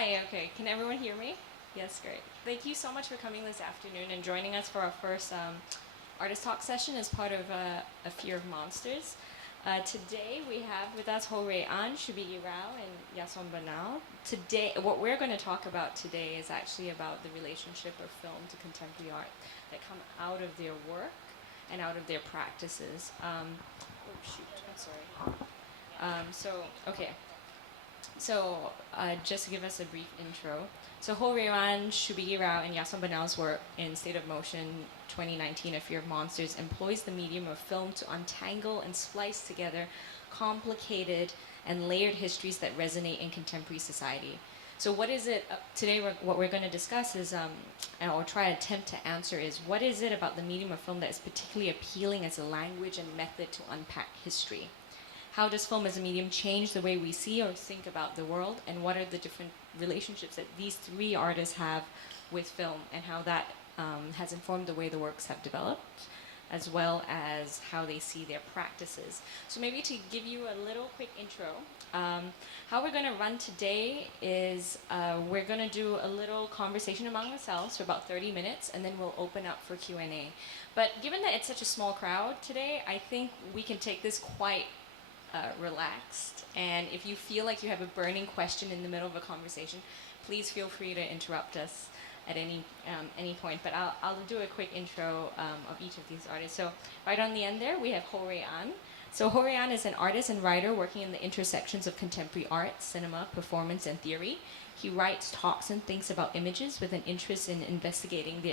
Hi, okay. Can everyone hear me? Yes, great. Thank you so much for coming this afternoon and joining us for our first artist talk session as part of A Fear of Monsters. Today we have with us Ho Rei An, Shubigi Rao, and Yason Banal. Today, what we're going to talk about today is actually about the relationship of film to contemporary art that come out of their work and out of their practices. Oh shoot, I'm sorry. Just to give us a brief intro. So Ho Rei An, Shubigi Rao, and Yason Banal's work in State of Motion 2019, A Fear of Monsters, employs the medium of film to untangle and splice together complicated and layered histories that resonate in contemporary society. So what is it, today what we're going to discuss is, or try to attempt to answer is, what is it about the medium of film that is particularly appealing as a language and method to unpack history? How does film as a medium change the way we see or think about the world? And what are the different relationships that these three artists have with film, and how that has informed the way the works have developed, as well as how they see their practices. So maybe to give you a little quick intro, how we're going to run today is we're going to do a little conversation among ourselves for about 30 minutes, and then we'll open up for Q&A. But given that it's such a small crowd today, I think we can take this quite relaxed, and if you feel like you have a burning question in the middle of a conversation, please feel free to interrupt us at any point. But I'll do a quick intro of each of these artists. So right on the end there, we have Ho Rei An. So Ho Rei An is an artist and writer working in the intersections of contemporary art, cinema, performance, and theory. He writes, talks, and thinks about images with an interest in investigating the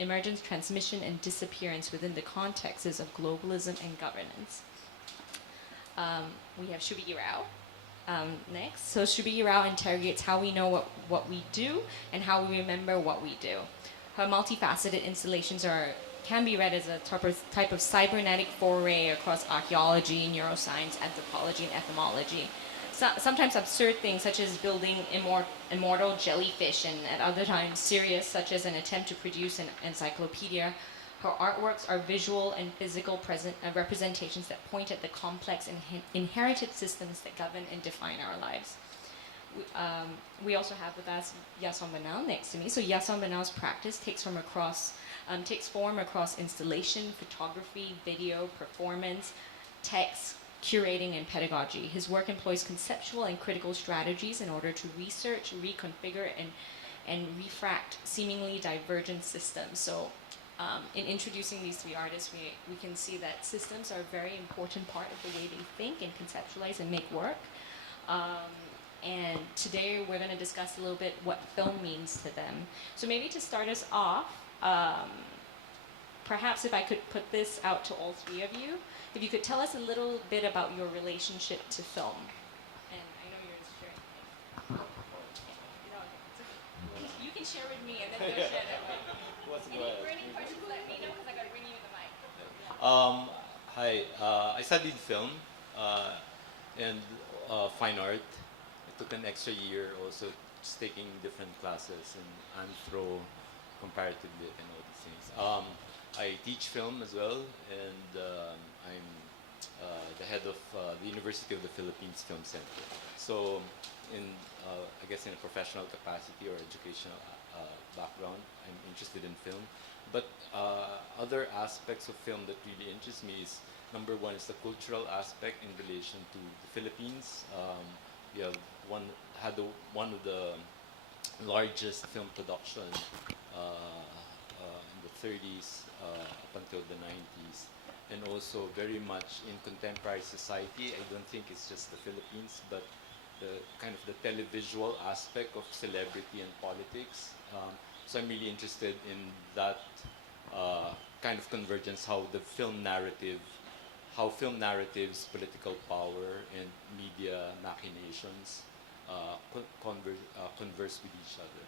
emergence, transmission, and disappearance within the contexts of globalism and governance. We have Shubigi Rao next. So Shubigi Rao interrogates how we know what we do and how we remember what we do. Her multifaceted installations can be read as a type of cybernetic foray across archaeology, neuroscience, anthropology, and etymology. Sometimes absurd things such as building immortal jellyfish, and at other times serious, such as an attempt to produce an encyclopedia. Her artworks are visual and physical representations that point at the complex and inherited systems that govern and define our lives. We also have with us Yason Banal next to me. So Yason Banal's practice takes form across installation, photography, video, performance, text, curating, and pedagogy. His work employs conceptual and critical strategies in order to research, reconfigure, and refract seemingly divergent systems. So in introducing these three artists, we can see that systems are a very important part of the way they think and conceptualize and make work. And today we're going to discuss a little bit what film means to them. So maybe to start us off, perhaps if I could put this out to all three of you, if you could tell us a little bit about your relationship to film. And I know you're sharing. You can share with me, and then they'll share that way. Any burning questions, let me know, because I got to bring you the mic. Hi, I studied film and fine art. I took an extra year also just taking different classes in anthro, comparative lit, and all these things. I teach film as well, and I'm the head of the University of the Philippines Film Center. So I guess in a professional capacity or educational background, I'm interested in film. But other aspects of film that really interest me is, number one is the cultural aspect in relation to the Philippines. We have one of the largest film production in the 30s up until the 90s, and also very much in contemporary society. I don't think it's just the Philippines, but the kind of the televisual aspect of celebrity and politics. So I'm really interested in that kind of convergence, how film narratives, political power, and media machinations converse with each other.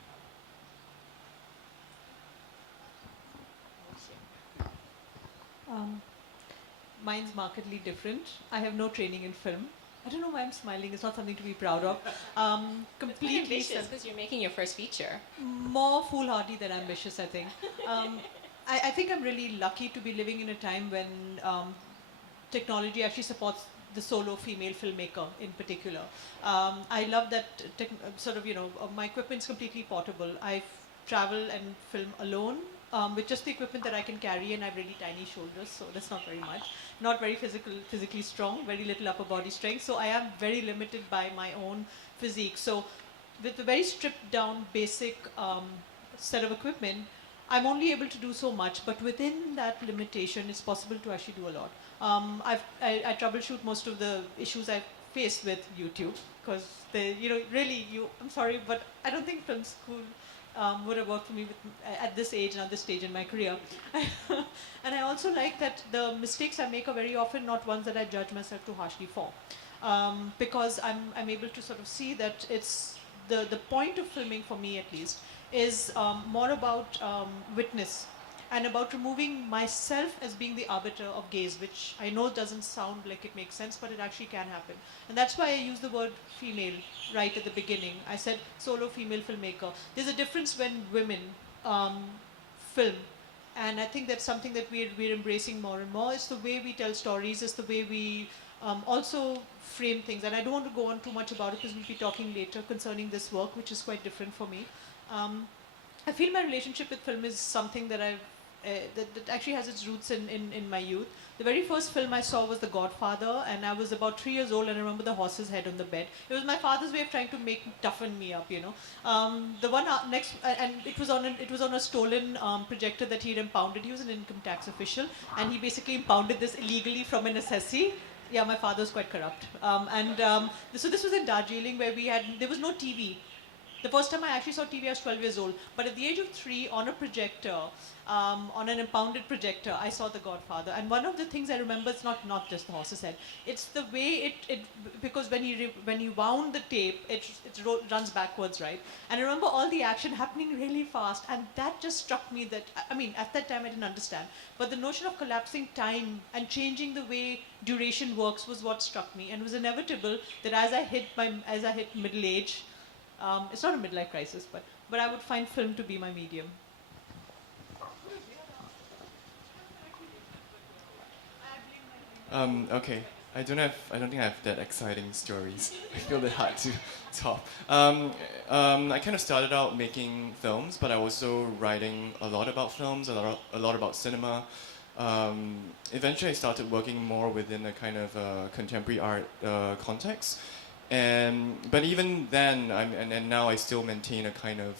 Mine's markedly different. I have no training in film. I don't know why I'm smiling. It's not something to be proud of. Completely ambitious because you're making your first feature. More foolhardy than ambitious, I think. I think I'm really lucky to be living in a time when technology actually supports the solo female filmmaker in particular. I love that sort of, my equipment's completely portable. I travel and film alone with just the equipment that I can carry, and I have really tiny shoulders, so that's not very much. Not very physically strong, very little upper body strength, so I am very limited by my own physique. So with a very stripped down basic set of equipment, I'm only able to do so much, but within that limitation, it's possible to actually do a lot. I troubleshoot most of the issues I've faced with YouTube, because they, really, I'm sorry, but I don't think film school would have worked for me at this age and at this stage in my career. And I also like that the mistakes I make are very often not ones that I judge myself too harshly for, because I'm able to sort of see that it's the point of filming, for me at least, is more about witness and about removing myself as being the arbiter of gaze, which I know doesn't sound like it makes sense, but it actually can happen. And that's why I use the word female right at the beginning. I said solo female filmmaker. There's a difference when women film, and I think that's something that we're embracing more and more. It's the way we tell stories, it's the way we also frame things. And I don't want to go on too much about it, because we'll be talking later concerning this work, which is quite different for me. I feel my relationship with film is something that that actually has its roots in my youth. The very first film I saw was The Godfather, and I was about 3 years old, and I remember the horse's head on the bed. It was my father's way of trying to toughen me up, The one next, and it was on a stolen projector that he'd impounded. He was an income tax official, and he basically impounded this illegally from an assessee. Yeah, my father was quite corrupt. So this was in Darjeeling, where there was no TV. The first time I actually saw TV, I was 12 years old. But at the age of 3, on a projector, on an impounded projector, I saw The Godfather. And one of the things I remember is not just the horse's head. It's the way because when he wound the tape, it runs backwards, right? And I remember all the action happening really fast. And that just struck me that, I mean, at that time I didn't understand. But the notion of collapsing time and changing the way duration works was what struck me. And it was inevitable that as I hit middle age, it's not a midlife crisis, but I would find film to be my medium. Okay, I don't think I have that exciting stories. I feel it hard to top. I kind of started out making films, but I was also writing a lot about films, a lot about cinema. Eventually, I started working more within a kind of contemporary art context. But even then, and now I still maintain a kind of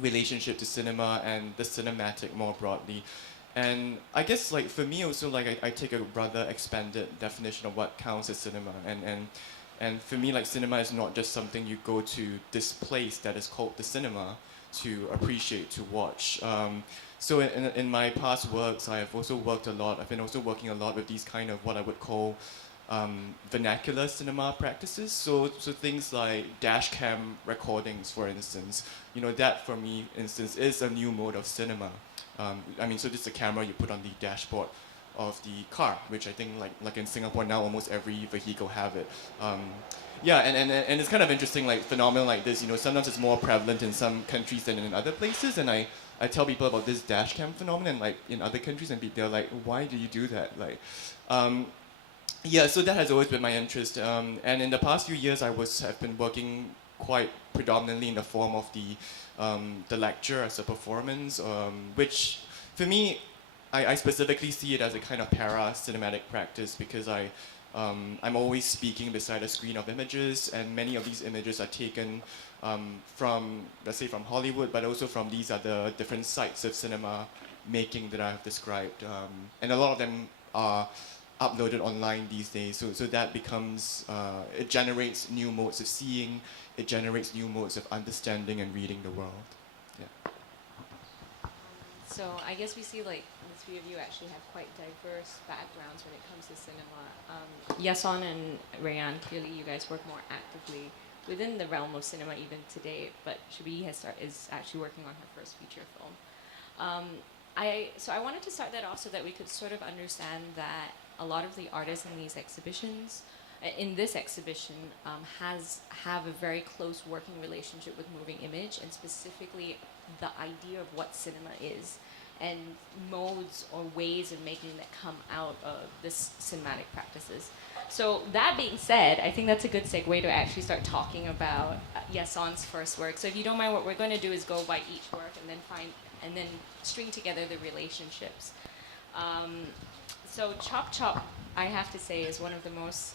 relationship to cinema and the cinematic more broadly. And I guess, like, for me also, like, I take a rather expanded definition of what counts as cinema. And for me, like, cinema is not just something you go to this place that is called the cinema to appreciate, to watch. So in my past works, I have also worked a lot. I've been also working a lot with these kind of what I would call vernacular cinema practices. So things like dash cam recordings, for instance. That for me, instance, is a new mode of cinema. So this is a camera you put on the dashboard of the car, which I think like in Singapore now almost every vehicle have it. And it's kind of interesting, like phenomenon like this. Sometimes it's more prevalent in some countries than in other places, and I tell people about this dash cam phenomenon like in other countries, and they're like, why do you do that? So that has always been my interest, and in the past few years have been working quite predominantly in the form of the lecture as a performance, which for me, I specifically see it as a kind of para-cinematic practice, because I'm always speaking beside a screen of images, and many of these images are taken from, let's say, from Hollywood, but also from these other different sites of cinema making that I've described, and a lot of them are uploaded online these days, so that becomes, it generates new modes of seeing, it generates new modes of understanding and reading the world. Yeah. So I guess we see like the three of you actually have quite diverse backgrounds when it comes to cinema. Yason and Rayan, clearly you guys work more actively within the realm of cinema even today, but Shubigi is actually working on her first feature film. So I wanted to start that off so that we could sort of understand that a lot of the artists in these exhibitions, in this exhibition, have a very close working relationship with moving image, and specifically the idea of what cinema is, and modes or ways of making that come out of this cinematic practices. So that being said, I think that's a good segue to actually start talking about Yason's first work. So if you don't mind, what we're going to do is go by each work and then string together the relationships. So Chop Chop, I have to say, is one of the most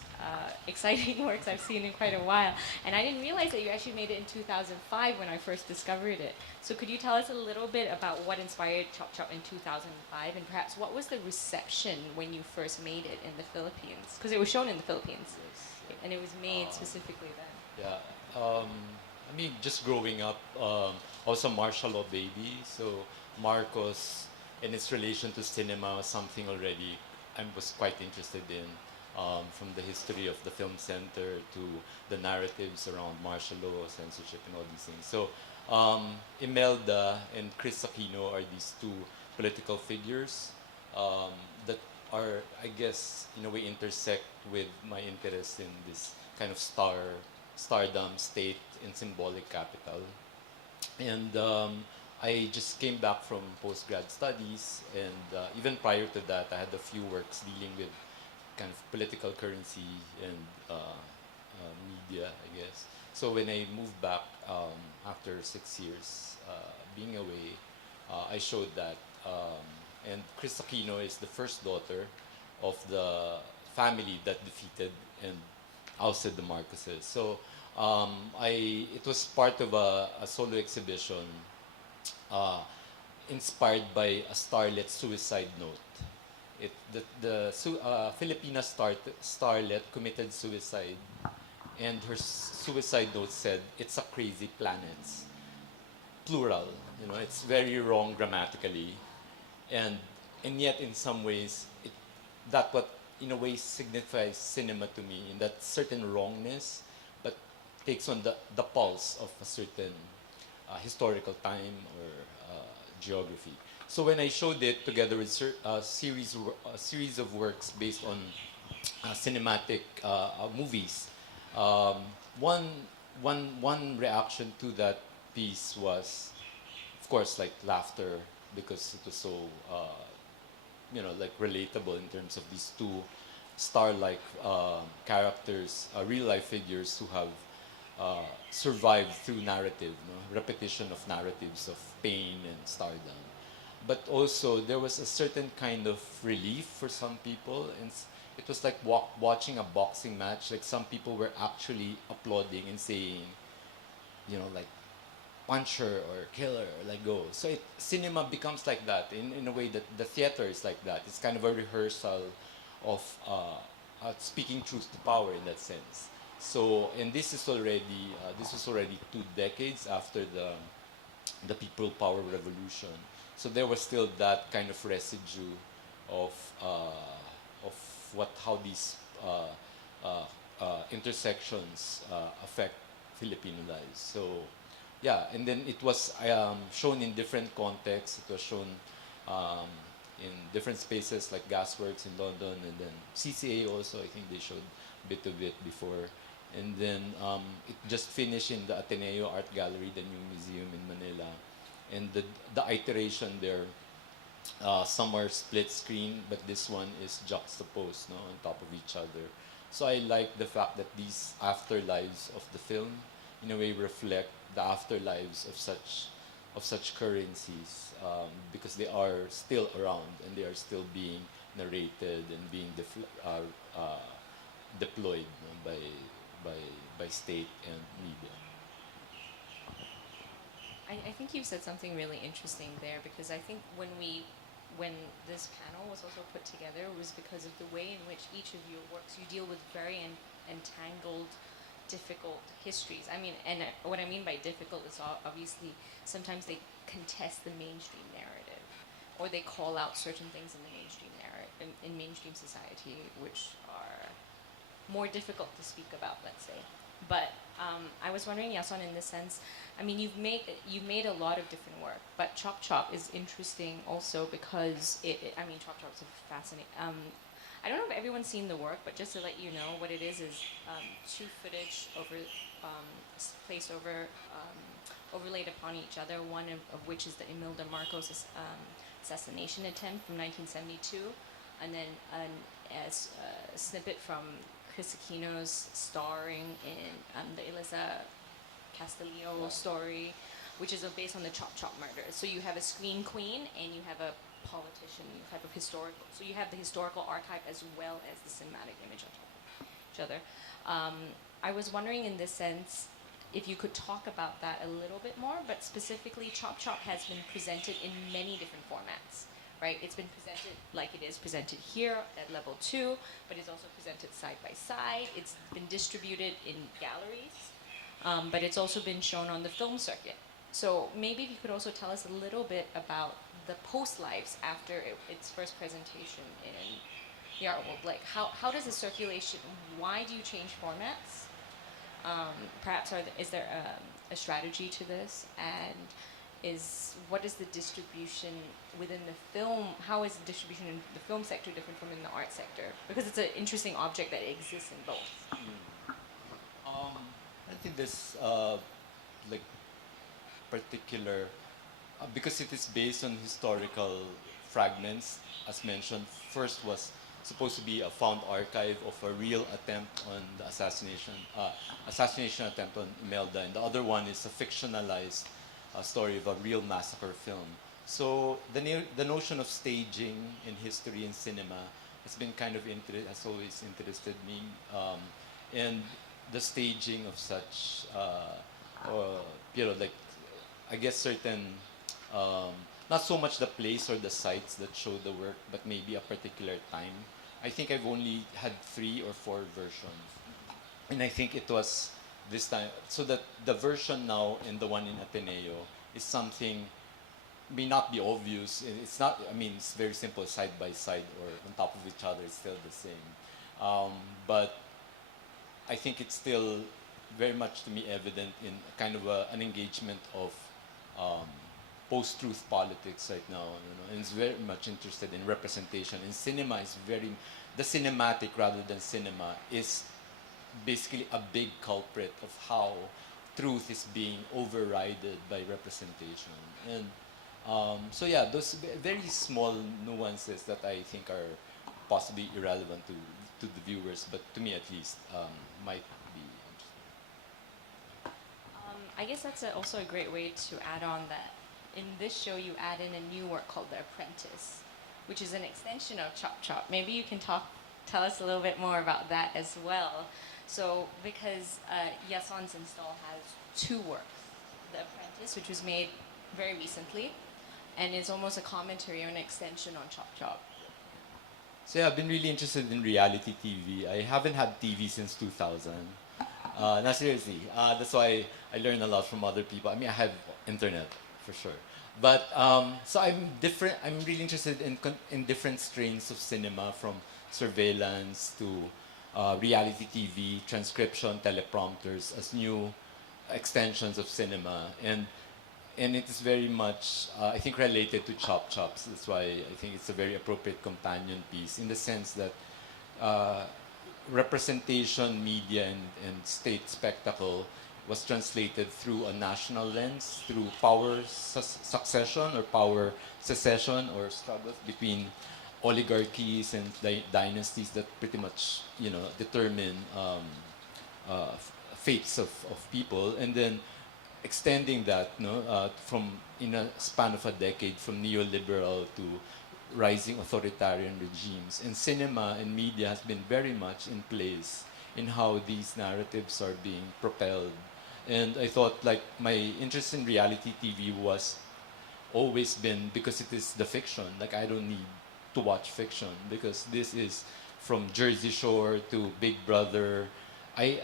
exciting works I've seen in quite a while. And I didn't realize that you actually made it in 2005 when I first discovered it. So could you tell us a little bit about what inspired Chop Chop in 2005, and perhaps what was the reception when you first made it in the Philippines? Because it was shown in the Philippines, and it was made specifically then. Yeah. I mean, just growing up, I was a martial law baby, so Marcos and its relation to cinema was something already I was quite interested in, from the history of the film center to the narratives around martial law, censorship, and all these things. So Imelda and Chris Aquino are these two political figures that are, I guess, in a way intersect with my interest in this kind of stardom, state, and symbolic capital. And I just came back from postgrad studies, and even prior to that, I had a few works dealing with kind of political currency and media, I guess. So when I moved back after 6 years being away, I showed that. And Chris Aquino is the first daughter of the family that defeated and ousted the Marcoses. So it was part of a solo exhibition inspired by a starlet suicide note. Filipina starlet committed suicide, and her suicide note said, "It's a crazy planet," plural. You know, it's very wrong grammatically, and yet in some ways, that what in a way signifies cinema to me, in that certain wrongness, but takes on the pulse of a certain historical time or geography. So when I showed it together with a series of works based on cinematic movies, one reaction to that piece was, of course, like laughter, because it was so like relatable in terms of these two star-like characters, real-life figures who have survived through narrative, repetition of narratives of pain and stardom. But also there was a certain kind of relief for some people, and it was like watching a boxing match. Like some people were actually applauding and saying, like puncher or killer, or like go. So cinema becomes like that in a way that the theater is like that. It's kind of a rehearsal of speaking truth to power in that sense. So, and this was already 2 decades after the People Power Revolution. So there was still that kind of residue of how these intersections affect Filipino lives. So, yeah, and then it was shown in different contexts. It was shown in different spaces like Gasworks in London, and then CCA also. I think they showed a bit of it before. And then it just finished in the Ateneo Art Gallery, the new museum in Manila. And the iteration there, some are split screen, but this one is juxtaposed, on top of each other. So I like the fact that these afterlives of the film, in a way, reflect the afterlives of such currencies, because they are still around and they are still being narrated and being deployed by state and media. I think you said something really interesting there, because I think when this panel was also put together, it was because of the way in which each of your works, you deal with very entangled, difficult histories. I mean, and what I mean by difficult is obviously sometimes they contest the mainstream narrative, or they call out certain things in the mainstream narrative, in mainstream society, which are more difficult to speak about, let's say. But I was wondering, Yason, in this sense, I mean, you've made a lot of different work, but Chop Chop is interesting also because Chop Chop is fascinating. I don't know if everyone's seen the work, but just to let you know, what it is two footage placed overlaid upon each other. One of which is the Imelda Marcos assassination attempt from 1972, and then a snippet from Chris Aquino's starring in the Eliza Castillo story, which is based on the Chop Chop murder. So you have a screen queen and you have a politician type of historical. So you have the historical archive as well as the cinematic image on top of each other. I was wondering in this sense if you could talk about that a little bit more, but specifically Chop Chop has been presented in many different formats, right? It's been presented like it is presented here at level 2, but it's also presented side by side. It's been distributed in galleries, but it's also been shown on the film circuit. So maybe if you could also tell us a little bit about the post lives after its first presentation in the art world. Like how does the circulation, why do you change formats? Perhaps is there a strategy to this? And what is the distribution within the film? How is the distribution in the film sector different from in the art sector? Because it's an interesting object that exists in both. I think this like particular because it is based on historical fragments, as mentioned. First was supposed to be a found archive of a real attempt on the assassination attempt on Imelda, and the other one is a fictionalized story of a real massacre film. So the notion of staging in history and cinema has been kind of has always interested me, and the staging of such, like I guess certain. Not so much the place or the sites that show the work, but maybe a particular time. I think I've only had 3 or 4 versions. And I think it was this time, so that the version now and the one in Ateneo is something, may not be obvious. It's not, I mean, it's very simple, side by side or on top of each other, it's still the same. But I think it's still very much to me evident in kind of an engagement of post-truth politics right now, and is very much interested in representation. And cinema is the cinematic rather than cinema is basically a big culprit of how truth is being overridden by representation. And so yeah, those very small nuances that I think are possibly irrelevant to the viewers, but to me at least, might be interesting. I guess that's also a great way to add on that. In this show, you add in a new work called The Apprentice, which is an extension of Chop Chop. Maybe you can tell us a little bit more about that as well. So, because Yason's install has 2 works, The Apprentice, which was made very recently, and is almost a commentary or an extension on Chop Chop. So yeah, I've been really interested in reality TV. I haven't had TV since 2000. No, seriously. That's why I learn a lot from other people. I mean, I have internet, for sure. But, so I'm really interested in different strains of cinema, from surveillance to reality TV, transcription, teleprompters, as new extensions of cinema. And it is very much, I think, related to Chop Chops. That's why I think it's a very appropriate companion piece, in the sense that representation, media, and state spectacle was translated through a national lens, through power succession or power secession, or struggles between oligarchies and dynasties that pretty much, determine fates of people, and then extending that, from in a span of a decade, from neoliberal to rising authoritarian regimes. And cinema and media has been very much in place in how these narratives are being propelled. And I thought, like, my interest in reality TV was always been because it is the fiction. Like, I don't need to watch fiction, because this is from Jersey Shore to Big Brother. I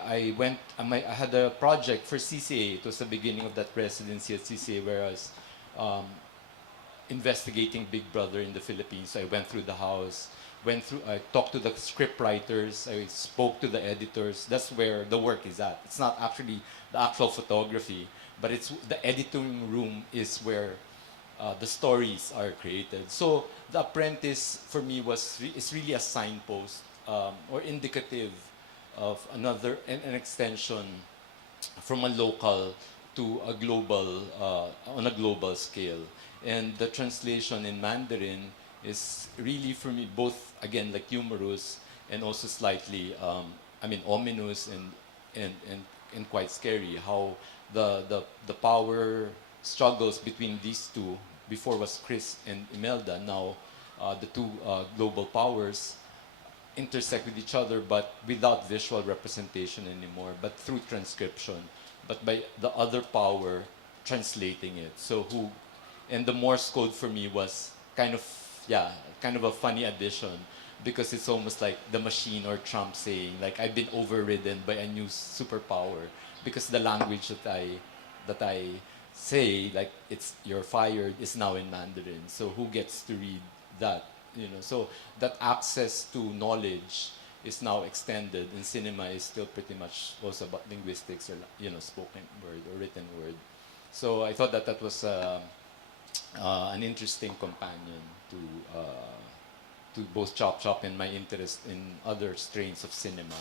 had a project for CCA. It was the beginning of that residency at CCA, where I was investigating Big Brother in the Philippines. I went through the house, I talked to the script writers, I spoke to the editors. That's where the work is at. It's not actually the actual photography, but it's the editing room is where the stories are created. So The Apprentice for me is really a signpost, or indicative of an extension from a local to a global, on a global scale. And the translation in Mandarin is really, for me, both, again, like humorous and also slightly I mean, ominous and quite scary. How the power struggles between these two. Before was Chris and Imelda. Now the two global powers intersect with each other, but without visual representation anymore, but through transcription, but by the other power translating it. So and the Morse code for me was kind of a funny addition, because it's almost like the machine or Trump saying, like, I've been overridden by a new superpower, because the language that I say, like, it's you're fired, is now in Mandarin. So who gets to read that? So that access to knowledge is now extended, and cinema is still pretty much also about linguistics, or spoken word or written word. So I thought that was an interesting companion to both Chop Chop and my interest in other strains of cinema,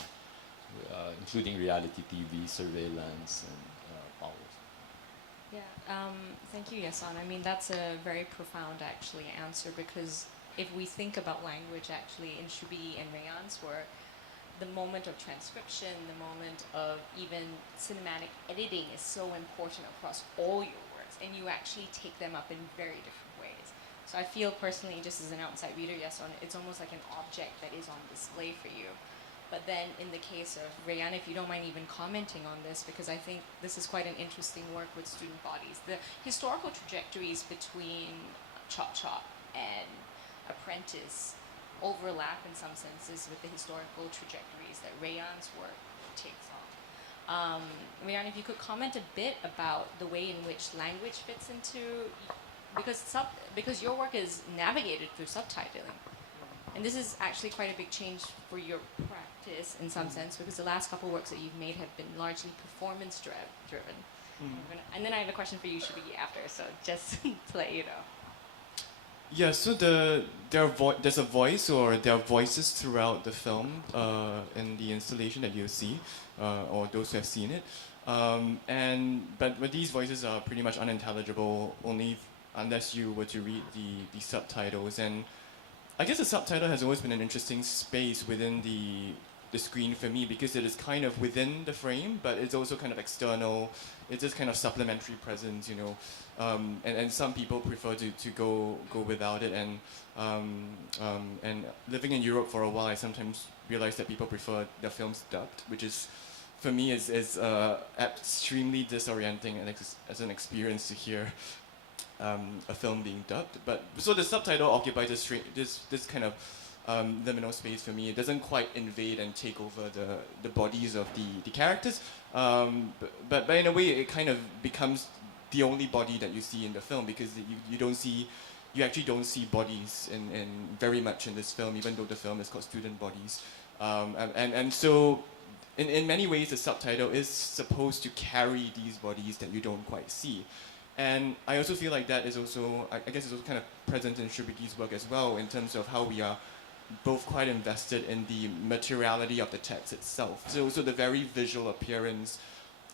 including reality TV, surveillance, and powers. Yeah, thank you, Yason. I mean, that's a very profound, actually, answer, because if we think about language, actually, in Shubigi and Rayan's work, the moment of transcription, the moment of even cinematic editing is so important across all your works, and you actually take them up in very different ways. So I feel personally, just as an outside reader, Yason, it's almost like an object that is on display for you. But then in the case of Rayan, if you don't mind even commenting on this, because I think this is quite an interesting work with student bodies. The historical trajectories between Chop Chop and Apprentice overlap in some senses with the historical trajectories that Rayan's work takes on. Rayan, if you could comment a bit about the way in which language fits into, because your work is navigated through subtitling. And this is actually quite a big change for your practice in some sense, because the last couple works that you've made have been largely performance driven. And then I have a question for you, Shubigi, after, so just to let you know. Yeah, so there's a voice, or there are voices throughout the film in the installation that you'll see, or those who have seen it. But these voices are pretty much unintelligible only unless you were to read the subtitles. And I guess the subtitle has always been an interesting space within the screen for me, because it is kind of within the frame, but it's also kind of external. It's just kind of supplementary presence, and some people prefer to go without it. And living in Europe for a while, I sometimes realize that people prefer their films dubbed, which is, for me, is extremely disorienting and as an experience to hear a film being dubbed. But so the subtitle occupies this kind of liminal space for me. It doesn't quite invade and take over the bodies of the characters, but in a way it kind of becomes the only body that you see in the film, because you actually don't see bodies in very much in this film, even though the film is called Student Bodies, and so in many ways the subtitle is supposed to carry these bodies that you don't quite see. And I also feel like that is also, I guess, is also kind of present in Shubigi's work as well, in terms of how we are both quite invested in the materiality of the text itself. So the very visual appearance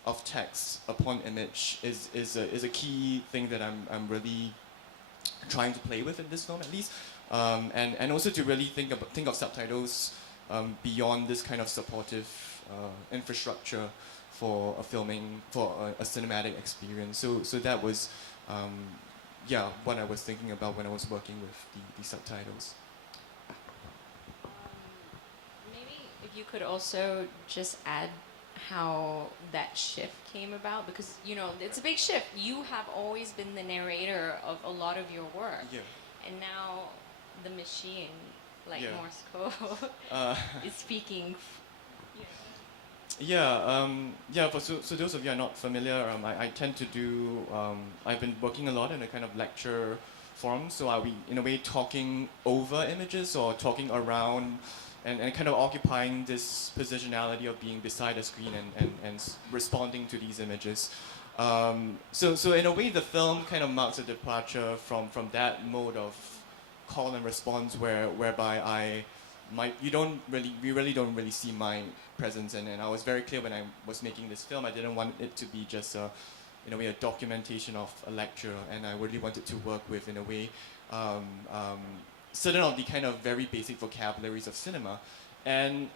of text upon image is a key thing that I'm really trying to play with in this film, at least, and also to really think of subtitles beyond this kind of supportive infrastructure for a cinematic experience. So that was what I was thinking about when I was working with the subtitles. Maybe if you could also just add how that shift came about, because it's a big shift. You have always been the narrator of a lot of your work, and now the machine, like Morse code, is speaking. So those of you who are not familiar, I tend to do, I've been working a lot in a kind of lecture form, so are we in a way talking over images or talking around and kind of occupying this positionality of being beside a screen and responding to these images. So in a way the film kind of marks a departure from that mode of call and response whereby we really don't really see my presence, and I was very clear when I was making this film, I didn't want it to be just in a way a documentation of a lecture, and I really wanted to work with, in a way, certain of the kind of very basic vocabularies of cinema. And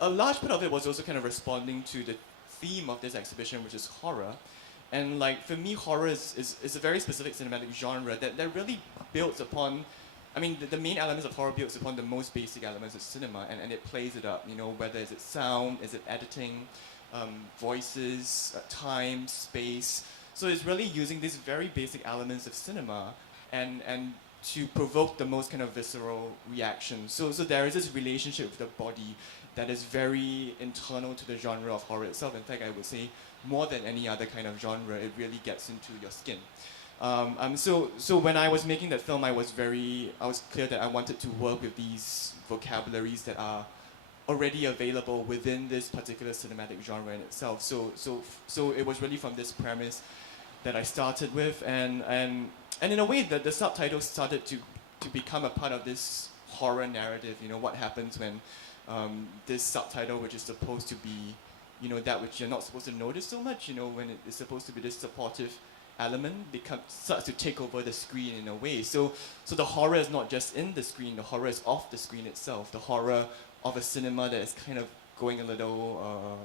a large part of it was also kind of responding to the theme of this exhibition, which is horror. And like for me, horror is a very specific cinematic genre that really builds upon, I mean, the main elements of horror builds upon the most basic elements of cinema, and it plays it up, you know, whether is it sound, is it editing, voices, time, space. So it's really using these very basic elements of cinema and to provoke the most kind of visceral reaction. So there is this relationship with the body that is very internal to the genre of horror itself. In fact, I would say more than any other kind of genre, it really gets into your skin. So when I was making that film, I was clear that I wanted to work with these vocabularies that are already available within this particular cinematic genre in itself. So it was really from this premise that I started with, and in a way that the subtitles started to become a part of this horror narrative. You know, what happens when this subtitle, which is supposed to be, you know, that which you're not supposed to notice so much, you know, when it is supposed to be this supportive element, starts to take over the screen in a way. So the horror is not just in the screen, the horror is off the screen itself, the horror of a cinema that is kind of going a little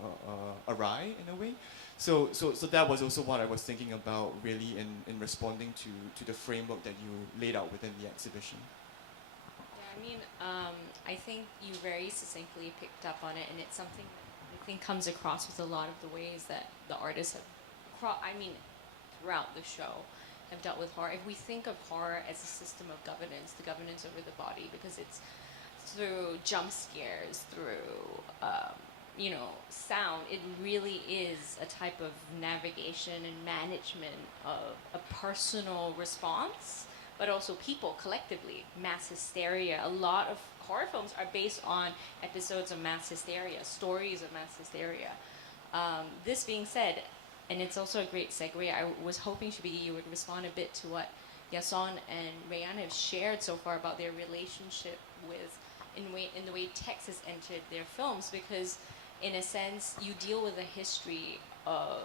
awry in a way. So that was also what I was thinking about really in responding to the framework that you laid out within the exhibition. Yeah, I mean, I think you very succinctly picked up on it, and it's something that I think comes across with a lot of the ways that the artists have, throughout the show, have dealt with horror. If we think of horror as a system of governance, the governance over the body, because it's through jump scares, through sound, it really is a type of navigation and management of a personal response, but also people collectively. Mass hysteria. A lot of horror films are based on episodes of mass hysteria, stories of mass hysteria. This being said, and it's also a great segue, I was hoping, Shubigi, you would respond a bit to what Yason and Rayan have shared so far about their relationship with, in the way text has entered their films, because in a sense, you deal with a history of,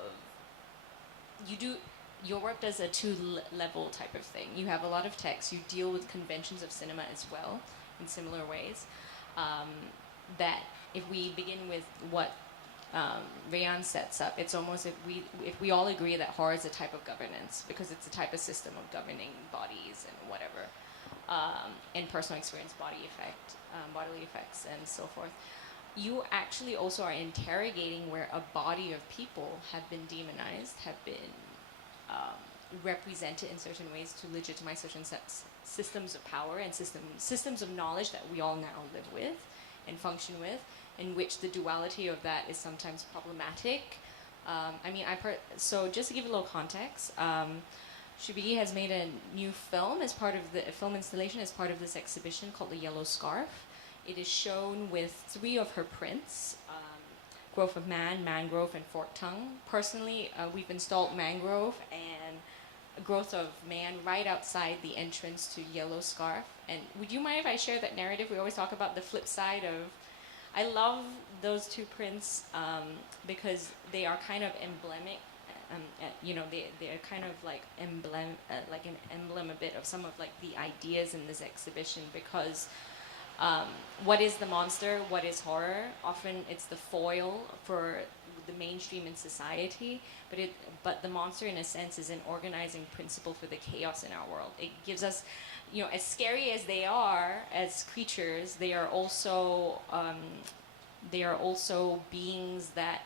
your work does a two-level type of thing. You have a lot of text, you deal with conventions of cinema as well, in similar ways. That if we begin with what Rayan sets up, it's almost if we all agree that horror is a type of governance, because it's a type of system of governing bodies and whatever, and personal experience, bodily effects, and so forth. You actually also are interrogating where a body of people have been demonized, have been represented in certain ways to legitimize certain systems of power and systems of knowledge that we all now live with and function with, in which the duality of that is sometimes problematic. So just to give a little context, Shubigi has made a new film as part of the film installation as part of this exhibition called The Yellow Scarf. It is shown with 3 of her prints, Growth of Man, Mangrove, and Forked Tongue. Personally, we've installed Mangrove and Growth of Man right outside the entrance to Yellow Scarf. And would you mind if I share that narrative? We always talk about the flip side of, I love those 2 prints because they are kind of emblemic. They're kind of like like an emblem a bit of some of like the ideas in this exhibition, because what is the monster? What is horror? Often it's the foil for the mainstream in society, but the monster in a sense is an organizing principle for the chaos in our world. It gives us, as scary as they are as creatures, they are also beings that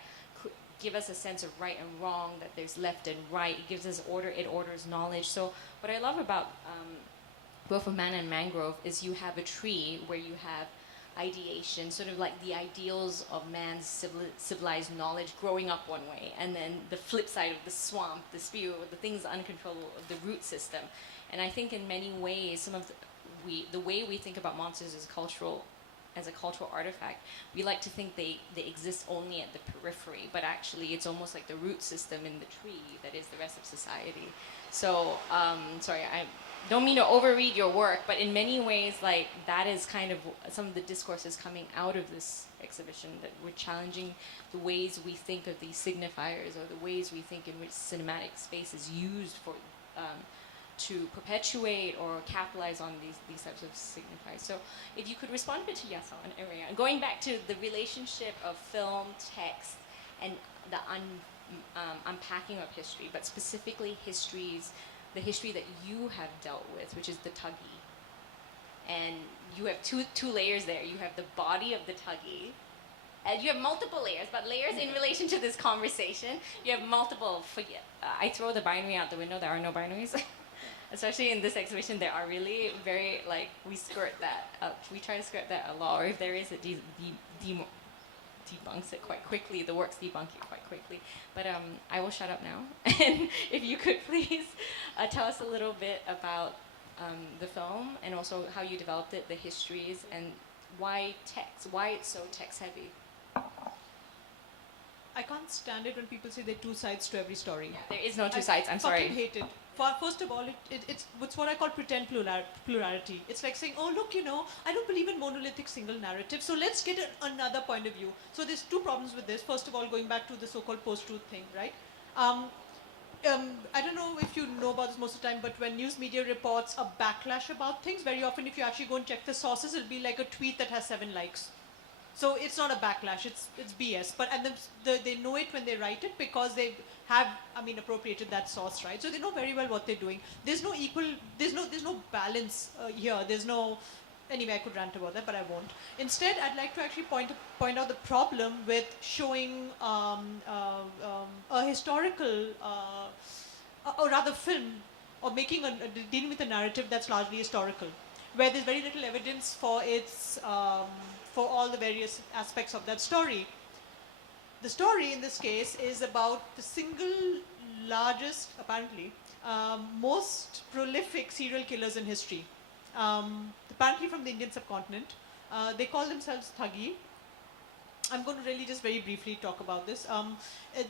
give us a sense of right and wrong, that there's left and right. It gives us order, it orders knowledge. So what I love about Growth of Man and Mangrove is you have a tree where you have ideation, sort of like the ideals of man's civilized knowledge growing up one way, and then the flip side of the swamp, the spew, the things uncontrollable of the root system. And I think in many ways, the way we think about monsters as a cultural artifact, we like to think they exist only at the periphery, but actually it's almost like the root system in the tree that is the rest of society. So, sorry, I don't mean to overread your work, but in many ways, like, that is kind of some of the discourses coming out of this exhibition, that we're challenging the ways we think of these signifiers, or the ways we think in which cinematic space is used for to perpetuate or capitalize on these types of signifiers. So if you could respond a bit to Yason and Area, going back to the relationship of film, text, and the unpacking of history, but specifically the history that you have dealt with, which is the Tuggy. And you have two layers there. You have the body of the Tuggy, and you have multiple layers, but layers in relation to this conversation. You have multiple, I throw the binary out the window, there are no binaries. Especially in this exhibition, there are really very, like, we skirt that up. We try to skirt that a lot, or if there is, it debunks it quite quickly. The works debunk it quite quickly. But I will shut up now. And if you could please tell us a little bit about the film, and also how you developed it, the histories, and why it's so text heavy. I can't stand it when people say there are two sides to every story. Yeah, there is no two sides, I'm sorry. I fucking hate it. First of all, it's what I call pretend plurality. It's like saying, oh, look, I don't believe in monolithic single narrative, so let's get another point of view. So there's two problems with this. First of all, going back to the so-called post-truth thing, right? I don't know if you know about this most of the time, but when news media reports a backlash about things, very often if you actually go and check the sources, it'll be like a tweet that has 7 likes. So it's not a backlash, it's BS. But they know it when they write it because they have, appropriated that source, right? So they know very well what they're doing. There's no balance here. Anyway, I could rant about that, but I won't. Instead, I'd like to actually point out the problem with showing a historical, or rather film, or dealing with a narrative that's largely historical, where there's very little evidence for for all the various aspects of that story. The story in this case is about the single largest, apparently, most prolific serial killers in history. Apparently from the Indian subcontinent. They call themselves Tuggy. I'm going to really just very briefly talk about this.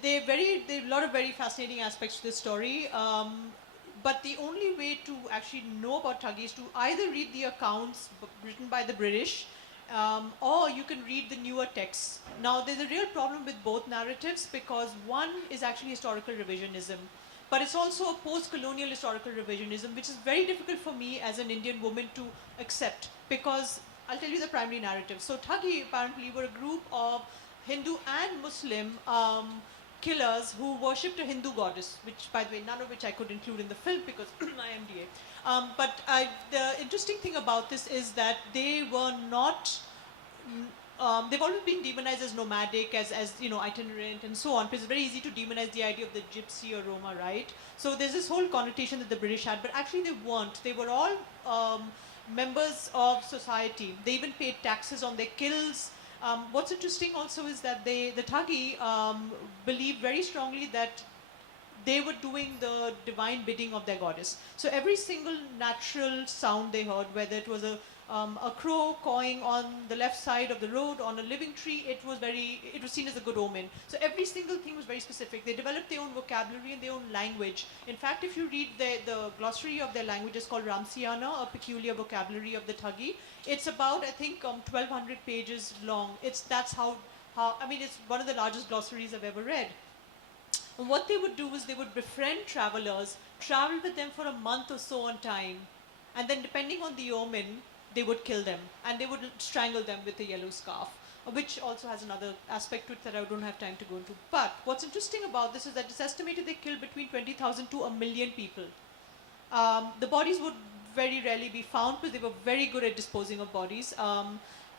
There are a lot of very fascinating aspects to this story. But the only way to actually know about Tuggy is to either read the accounts written by the British, or you can read the newer texts. Now, there's a real problem with both narratives because one is actually historical revisionism, but it's also a post-colonial historical revisionism, which is very difficult for me as an Indian woman to accept, because I'll tell you the primary narrative. So Tuggy apparently were a group of Hindu and Muslim killers who worshipped a Hindu goddess, which, by the way, none of which I could include in the film because IMDA. But the interesting thing about this is that they were not, they've always been demonized as nomadic, as itinerant and so on, because it's very easy to demonize the idea of the gypsy or Roma, right? So there's this whole connotation that the British had, but actually they weren't. They were all members of society. They even paid taxes on their kills. What's interesting also is that the Tuggy believed very strongly that they were doing the divine bidding of their goddess. So every single natural sound they heard, whether it was a crow cawing on the left side of the road, on a living tree, it was seen as a good omen. So every single thing was very specific. They developed their own vocabulary and their own language. In fact, if you read the glossary of their language, is called Ramsiana, a peculiar vocabulary of the Tuggy. It's about, I think, 1,200 pages long. It's one of the largest glossaries I've ever read. And what they would do is they would befriend travelers, travel with them for a month or so on time, and then depending on the omen, they would kill them, and they would strangle them with a yellow scarf, which also has another aspect to it that I don't have time to go into. But what's interesting about this is that it's estimated they killed between 20,000 to 1 million people. The bodies would very rarely be found because they were very good at disposing of bodies.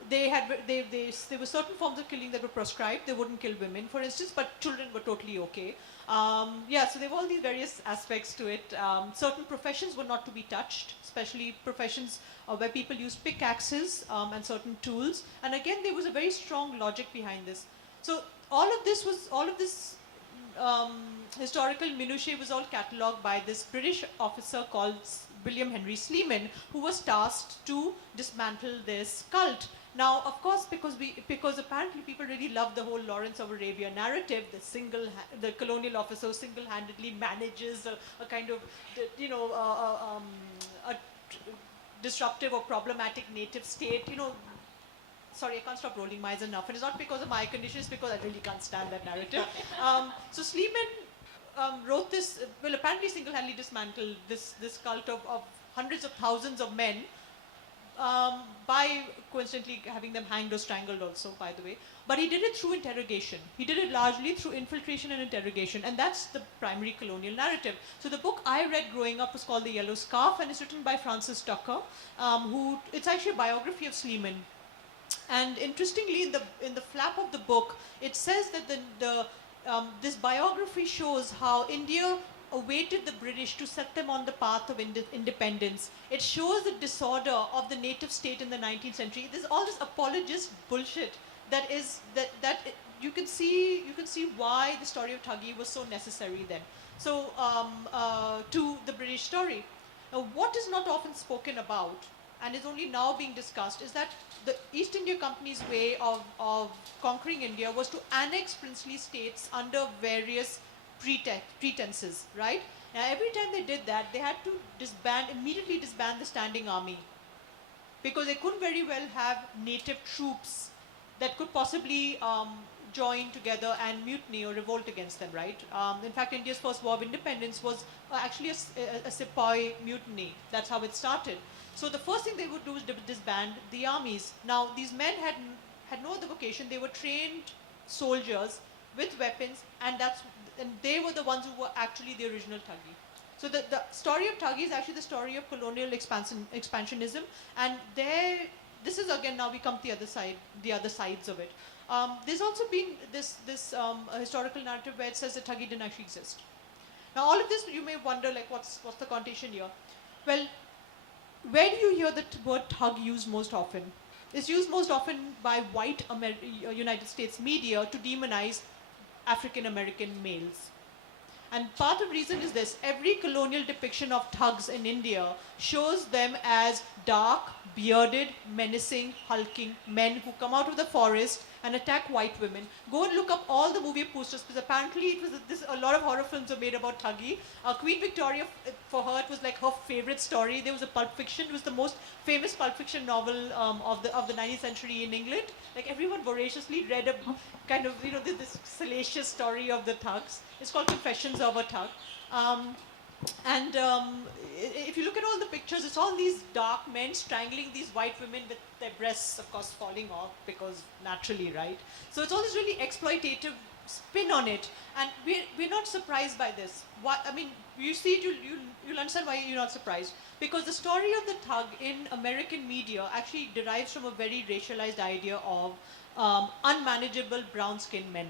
There were certain forms of killing that were proscribed. They wouldn't kill women, for instance, but children were totally okay. So there were all these various aspects to it. Certain professions were not to be touched, especially professions where people used pickaxes and certain tools. And again, there was a very strong logic behind this. So all of this historical minutiae was all catalogued by this British officer called William Henry Sleeman, who was tasked to dismantle this cult. Now, of course, because apparently people really love the whole Lawrence of Arabia narrative, the colonial officer single-handedly manages a kind of, a disruptive or problematic native state, Sorry, I can't stop rolling my eyes enough. And it's not because of my condition, it's because I really can't stand that narrative. So Sleeman wrote this, well, apparently single-handedly dismantled this cult of hundreds of thousands of men, by coincidentally having them hanged or strangled also, by the way. But he did it through interrogation. He did it largely through infiltration and interrogation, and that's the primary colonial narrative. So the book I read growing up was called The Yellow Scarf, and it's written by Francis Tucker, it's actually a biography of Sleeman. And interestingly, in the flap of the book, it says that this biography shows how India awaited the British to set them on the path of independence. It shows the disorder of the native state in the 19th century. There's all this apologist bullshit that you can see why the story of Tuggy was so necessary then. So to the British story. Now, what is not often spoken about, and is only now being discussed, is that the East India Company's way of conquering India was to annex princely states under various pretenses, right? Now, every time they did that, they had to immediately disband the standing army, because they couldn't very well have native troops that could possibly join together and mutiny or revolt against them, right? In fact, India's first war of independence was actually a sepoy mutiny. That's how it started. So the first thing they would do is disband the armies. Now, these men had no other vocation. They were trained soldiers with weapons, and they were the ones who were actually the original Tuggy. So the story of Tuggy is actually the story of colonial expansionism, and this is again, now we come to the other sides of it. There's also been this historical narrative where it says that Tuggy didn't actually exist. Now, all of this, you may wonder, like, what's the connotation here? Well, where do you hear the word Tug used most often? It's used most often by white United States media to demonize African American males. And part of the reason is this: every colonial depiction of thugs in India shows them as dark, bearded, menacing, hulking men who come out of the forest and attack white women. Go and look up all the movie posters, because apparently a lot of horror films were made about Tuggy. Queen Victoria, for her, it was like her favorite story. There was a Pulp Fiction. It was the most famous Pulp Fiction novel of the 19th century in England. Like, everyone voraciously read a kind of, this salacious story of the thugs. It's called Confessions of a Thug. If you look at all the pictures, it's all these dark men strangling these white women with their breasts, of course, falling off, because naturally, right? So it's all this really exploitative spin on it, and we're not surprised by this. You see it, you'll understand why you're not surprised. Because the story of the thug in American media actually derives from a very racialized idea of unmanageable brown-skinned men.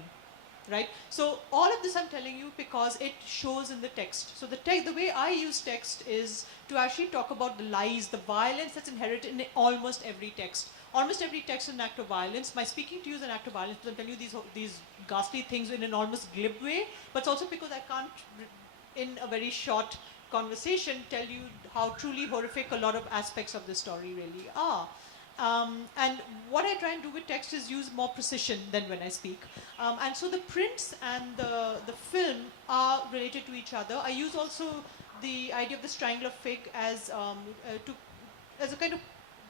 Right? So all of this I'm telling you because it shows in the text. So the way I use text is to actually talk about the lies, the violence that's inherent in almost every text. Almost every text is an act of violence. My speaking to you is an act of violence, because I'm telling you these ghastly things in an almost glib way, but it's also because I can't, in a very short conversation, tell you how truly horrific a lot of aspects of this story really are. And what I try and do with text is use more precision than when I speak. And so the prints and the film are related to each other. I use also the idea of the strangler fig as a kind of,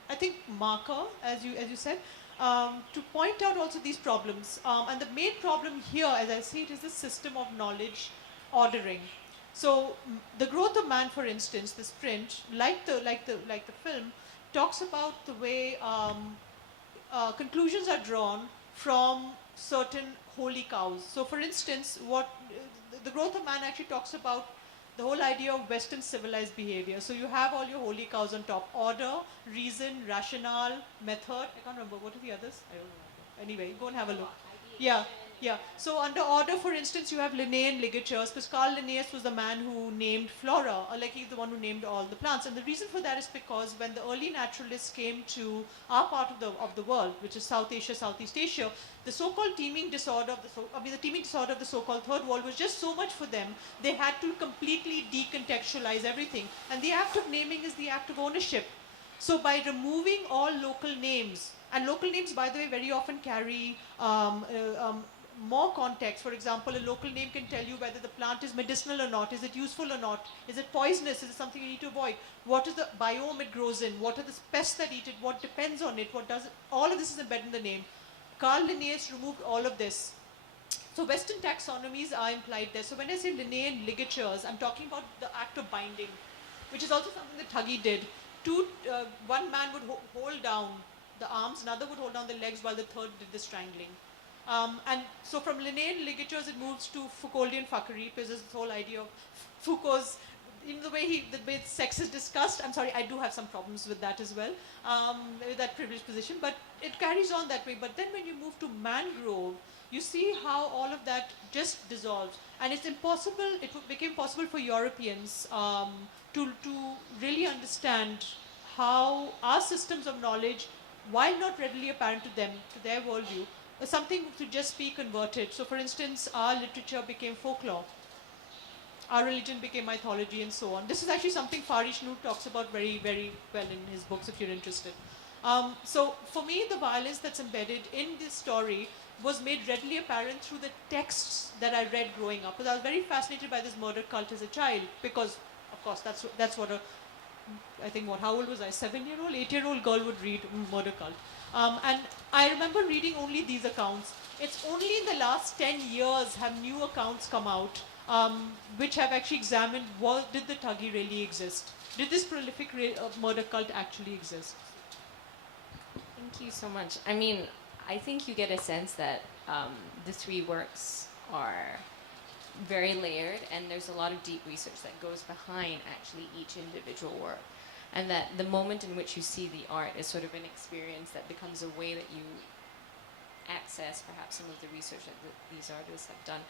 I think, marker, as you said, to point out also these problems. And the main problem here, as I see it, is the system of knowledge ordering. So The Growth of Man, for instance, this print, like the film, talks about the way conclusions are drawn from certain holy cows. So for instance, The Growth of Man actually talks about the whole idea of Western civilized behavior. So you have all your holy cows on top: order, reason, rationale, method. I can't remember. What are the others? I don't know. Anyway, go and have a look. Yeah. So under order, for instance, you have Linnaean ligatures, because Carl Linnaeus was the man who named flora, or like he's the one who named all the plants. And the reason for that is because when the early naturalists came to our part of the world, which is South Asia, Southeast Asia, the so-called teeming disorder the teeming disorder of the so-called Third World was just so much for them, they had to completely decontextualize everything. And the act of naming is the act of ownership. So by removing all local names, and local names, by the way, very often carry more context. For example, a local name can tell you whether the plant is medicinal or not, is it useful or not, is it poisonous, is it something you need to avoid, what is the biome it grows in, what are the pests that eat it, what depends on it, what does it, all of this is embedded in the name. Carl Linnaeus removed all of this. So Western taxonomies are implied there. So when I say Linnaean ligatures, I'm talking about the act of binding, which is also something that Tuggy did. One man would hold down the arms, another would hold down the legs, while the third did the strangling. And so from Linnaean ligatures, it moves to Foucauldian fuckery, because there's this whole idea of Foucault's, even the way sex is discussed. I'm sorry, I do have some problems with that as well, with that privileged position, but it carries on that way. But then when you move to Mangrove, you see how all of that just dissolves. And it's impossible, became possible for Europeans to really understand how our systems of knowledge, while not readily apparent to them, to their worldview, something to just be converted. So for instance, our literature became folklore. Our religion became mythology and so on. This is actually something Farish Noor talks about very, very well in his books, if you're interested. So for me, the violence that's embedded in this story was made readily apparent through the texts that I read growing up. Because I was very fascinated by this murder cult as a child, because, of course, that's what how old was I? 7-year-old, 8-year-old girl would read murder cult. And I remember reading only these accounts. It's only in the last 10 years have new accounts come out which have actually examined, did the Tuggy really exist? Did this prolific murder cult actually exist? Thank you so much. I mean, I think you get a sense that the three works are very layered, and there's a lot of deep research that goes behind actually each individual work. And that the moment in which you see the art is sort of an experience that becomes a way that you access perhaps some of the research that these artists have done.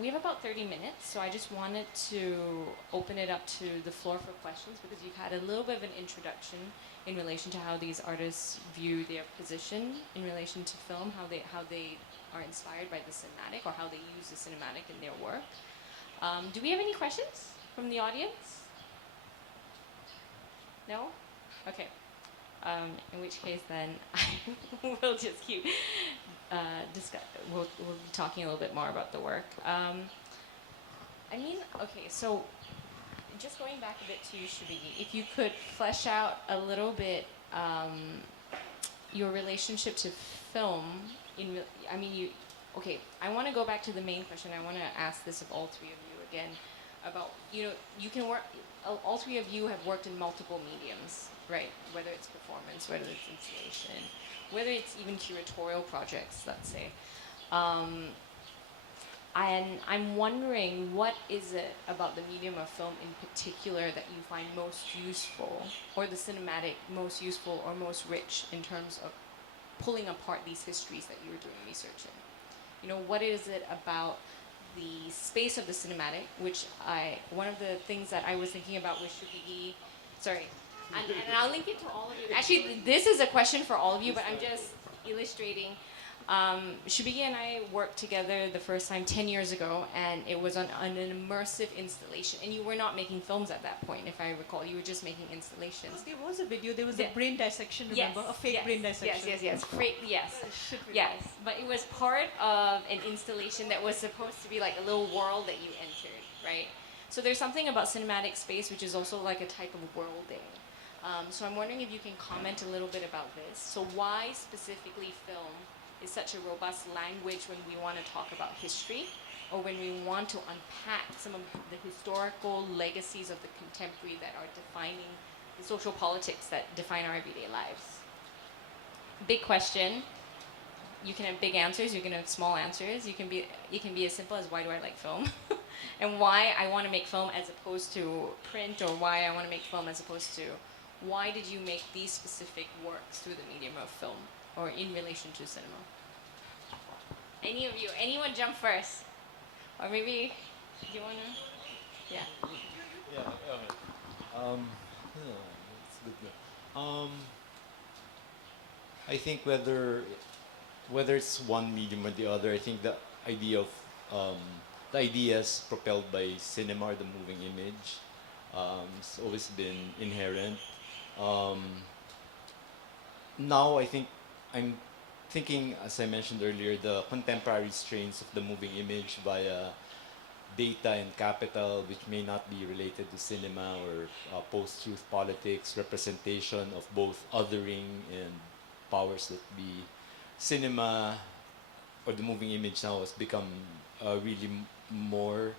We have about 30 minutes, so I just wanted to open it up to the floor for questions, because you've had a little bit of an introduction in relation to how these artists view their position in relation to film, how they are inspired by the cinematic, or how they use the cinematic in their work. Do we have any questions from the audience? No? Okay. In which case then we'll just keep we'll be talking a little bit more about the work. I mean, okay, so just going back a bit to you, Shubigi, if you could flesh out a little bit your relationship to film. I want to go back to the main question. I want to ask this of all three of you again about, you can work, all three of you have worked in multiple mediums, right? Whether it's performance, whether it's installation, whether it's even curatorial projects, let's say. And I'm wondering, what is it about the medium of film in particular that you find most useful, or the cinematic most useful or most rich in terms of pulling apart these histories that you're doing research in? What is it about the space of the cinematic, which one of the things that I was thinking about with Shubigi, sorry, and I'll link it to all of you. Actually, this is a question for all of you, but I'm just illustrating. Shubigi and I worked together the first time 10 years ago, and it was on an immersive installation. And you were not making films at that point, if I recall. You were just making installations. There was a video. There was a brain dissection, remember? Yes, a fake brain dissection. Yes. Yes. But it was part of an installation that was supposed to be like a little world that you entered, right? So there's something about cinematic space which is also like a type of worlding. So I'm wondering if you can comment a little bit about this. So why specifically film is such a robust language when we want to talk about history, or when we want to unpack some of the historical legacies of the contemporary that are defining the social politics that define our everyday lives? Big question. You can have big answers, you can have small answers. It can be as simple as, why do I like film? And why I want to make film as opposed to print, or why I want to make film as opposed to, why did you make these specific works through the medium of film, or in relation to cinema? Any of you? Anyone jump first? Or maybe, do you want to? Yeah. Yeah. It's good. I think whether it's one medium or the other, I think the idea of the ideas propelled by cinema, or the moving image, has always been inherent. Now I think I'm thinking, as I mentioned earlier, the contemporary strains of the moving image via data and capital, which may not be related to cinema, or post-truth politics, representation of both othering and powers that be. Cinema or the moving image now has become really more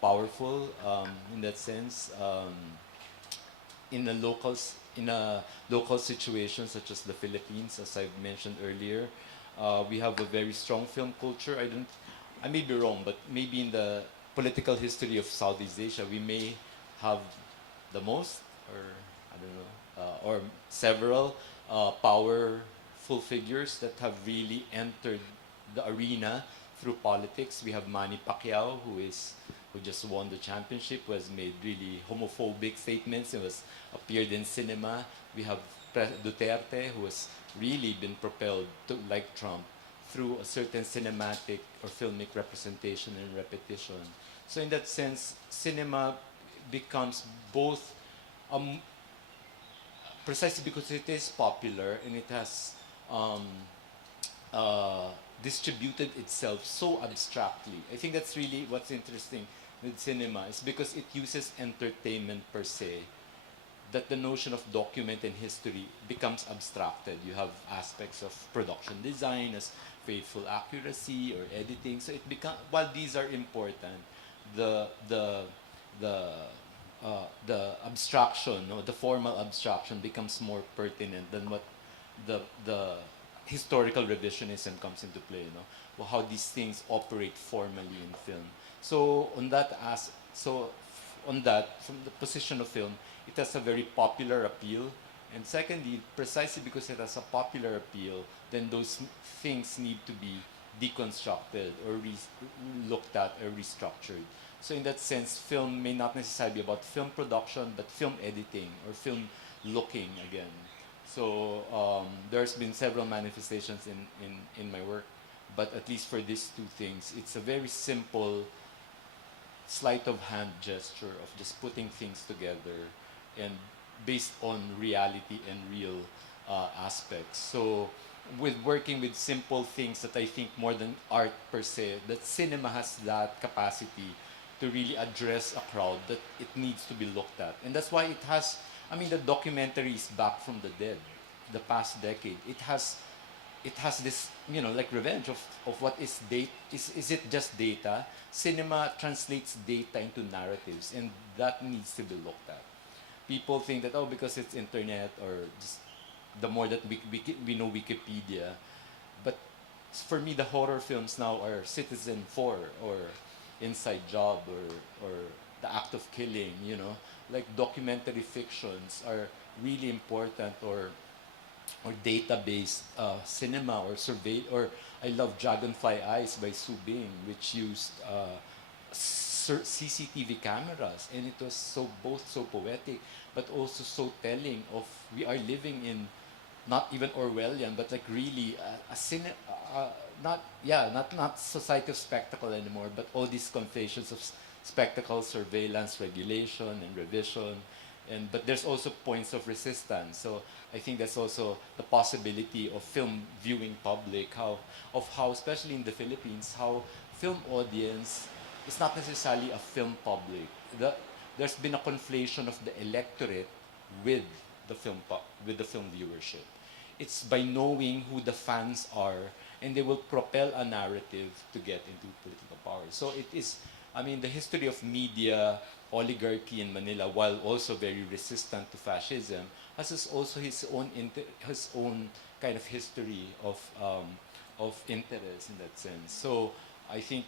powerful in that sense. In a local situation such as the Philippines, as I've mentioned earlier, we have a very strong film culture. I may be wrong, but maybe in the political history of Southeast Asia, we may have the most, or I don't know, or several powerful figures that have really entered the arena through politics. We have Manny Pacquiao, who just won the championship, who has made really homophobic statements and was appeared in cinema. We have Duterte, who has really been propelled to, like Trump, through a certain cinematic or filmic representation and repetition. So in that sense, cinema becomes both precisely because it is popular and it has distributed itself so abstractly. I think that's really what's interesting with cinema, is because it uses entertainment per se, that the notion of document and history becomes abstracted. You have aspects of production design as faithful accuracy or editing. So it becomes, while these are important, the abstraction, or the formal abstraction, becomes more pertinent than what the historical revisionism comes into play. Well, how these things operate formally in film. So on that from the position of film, it has a very popular appeal. And secondly, precisely because it has a popular appeal, then those things need to be deconstructed or looked at or restructured. So in that sense, film may not necessarily be about film production, but film editing or film looking again. So there's been several manifestations in my work, but at least for these two things, it's a very simple sleight of hand gesture of just putting things together and based on reality and real aspects. So with working with simple things, that I think more than art per se, that cinema has that capacity to really address a crowd that it needs to be looked at. And that's why it has, I mean, the documentary is back from the dead, the past decade. It has this, like revenge of what is data. Is it just data? Cinema translates data into narratives, and that needs to be looked at. People think that, because it's internet, or just the more that we know Wikipedia. But for me, the horror films now are Citizen 4 or Inside Job or The Act of Killing, like documentary fictions are really important, or data-based cinema or survey, or I love Dragonfly Eyes by Su Bing, which used CCTV cameras, and it was both so poetic, but also so telling of we are living in not even Orwellian, but like really not society of spectacle anymore, but all these conflations of spectacle, surveillance, regulation, and revision. But there's also points of resistance. So I think that's also the possibility of film viewing public, how especially in the Philippines, how film audience is not necessarily a film public. There's been a conflation of the electorate with the film viewership. It's by knowing who the fans are, and they will propel a narrative to get into political power. So it is, the history of media oligarchy in Manila, while also very resistant to fascism, has also his own kind of history of interest in that sense. So I think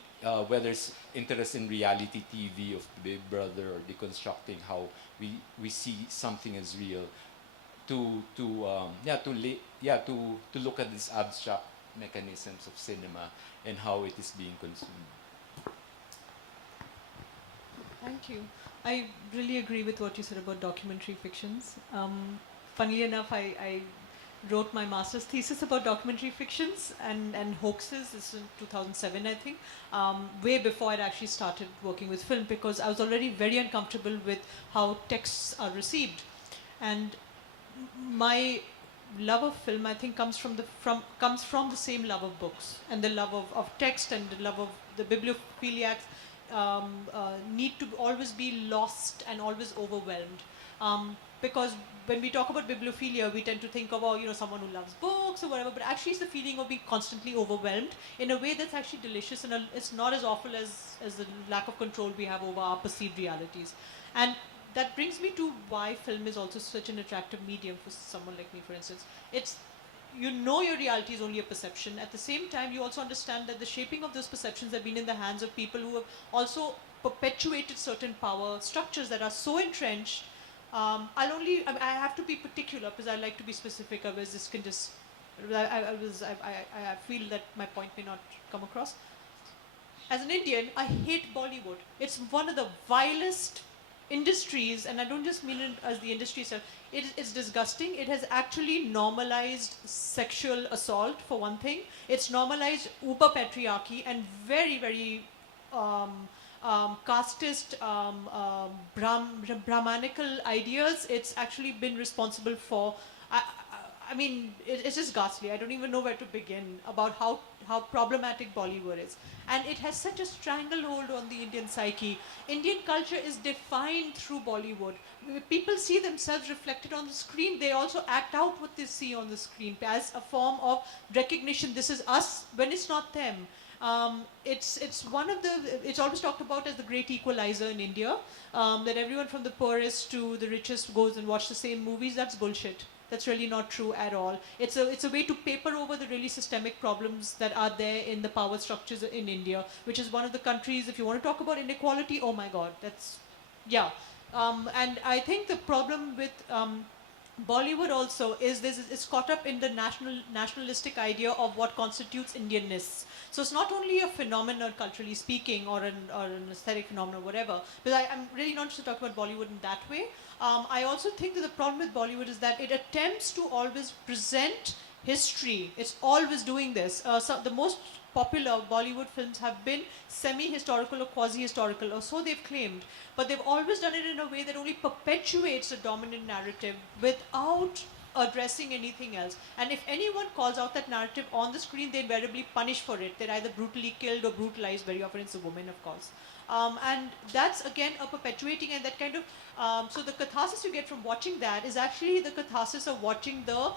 whether it's interest in reality TV of Big Brother, or deconstructing how we see something as real, to look at these abstract mechanisms of cinema and how it is being consumed. Thank you. I really agree with what you said about documentary fictions. Funnily enough, I wrote my master's thesis about documentary fictions and hoaxes. This is in 2007, I think, way before I'd actually started working with film, because I was already very uncomfortable with how texts are received. And my love of film, I think, comes from the same love of books and the love of text and the love of the bibliophiliacs. need to always be lost and always overwhelmed. Because when we talk about bibliophilia, we tend to think of, someone who loves books or whatever, but actually it's the feeling of being constantly overwhelmed in a way that's actually delicious, and it's not as awful as the lack of control we have over our perceived realities. And that brings me to why film is also such an attractive medium for someone like me, for instance. It's, your reality is only a perception. At the same time, you also understand that the shaping of those perceptions have been in the hands of people who have also perpetuated certain power structures that are so entrenched. I have to be particular because I like to be specific, otherwise this can just, I feel that my point may not come across. As an Indian, I hate Bollywood. It's one of the vilest industries, and I don't just mean it as the industry itself. It's disgusting. It has actually normalized sexual assault, for one thing. It's normalized uber patriarchy and very, very casteist, Brahmanical ideas. It's actually been responsible for, it's just ghastly. I don't even know where to begin about how problematic Bollywood is. And it has such a stranglehold on the Indian psyche. Indian culture is defined through Bollywood. People see themselves reflected on the screen. They also act out what they see on the screen as a form of recognition. This is us when it's not them. It's always talked about as the great equalizer in India, that everyone from the poorest to the richest goes and watch the same movies. That's bullshit. That's really not true at all. It's a way to paper over the really systemic problems that are there in the power structures in India, which is one of the countries, if you want to talk about inequality, oh my God, that's, yeah. And I think the problem with Bollywood also is it's caught up in the nationalistic idea of what constitutes Indianness. So it's not only a phenomenon, culturally speaking, or an aesthetic phenomenon, or whatever. But I'm really not just to talk about Bollywood in that way. I also think that the problem with Bollywood is that it attempts to always present history. It's always doing this. So the most popular Bollywood films have been semi-historical or quasi-historical, or so they've claimed. But they've always done it in a way that only perpetuates a dominant narrative without addressing anything else. And if anyone calls out that narrative on the screen, they're invariably punished for it. They're either brutally killed or brutalized. Very often it's a woman, of course. And that's, again, a perpetuating, and that kind of, so the catharsis you get from watching that is actually the catharsis of watching the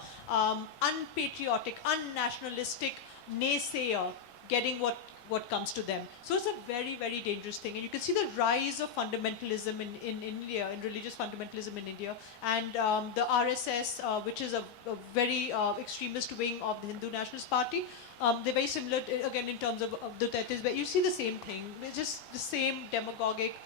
unpatriotic, unnationalistic naysayer getting what comes to them. So it's a very, very dangerous thing. And you can see the rise of fundamentalism in India, in religious fundamentalism in India, and the RSS, which is a very extremist wing of the Hindu Nationalist Party. They're very similar, again, in terms of the Tetis, but you see the same thing. It's just the same demagogic,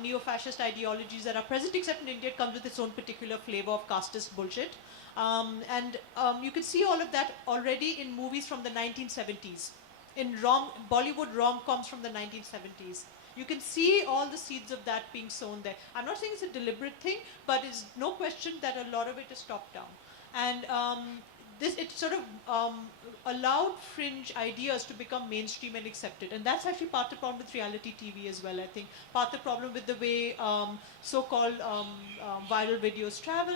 neo-fascist ideologies that are present, except in India it comes with its own particular flavor of casteist bullshit. And you can see all of that already in movies from the 1970s. In Bollywood rom-coms from the 1970s. You can see all the seeds of that being sown there. I'm not saying it's a deliberate thing, but it's no question that a lot of it is top down. And it sort of allowed fringe ideas to become mainstream and accepted. And that's actually part of the problem with reality TV as well, I think. Part of the problem with the way so-called viral videos travel,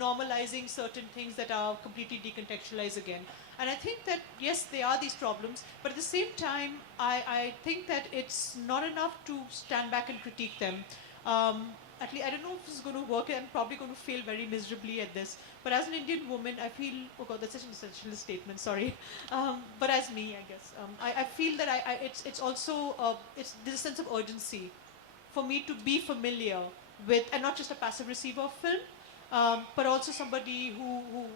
normalizing certain things that are completely decontextualized again. And I think that, yes, there are these problems, but at the same time, I think that it's not enough to stand back and critique them. At least, I don't know if this is going to work. I'm probably going to fail very miserably at this. But as an Indian woman, I feel, oh God, that's such an essentialist statement, sorry. But as me, I guess, I feel that it's also, there's a sense of urgency for me to be familiar with, and not just a passive receiver of film, but also somebody who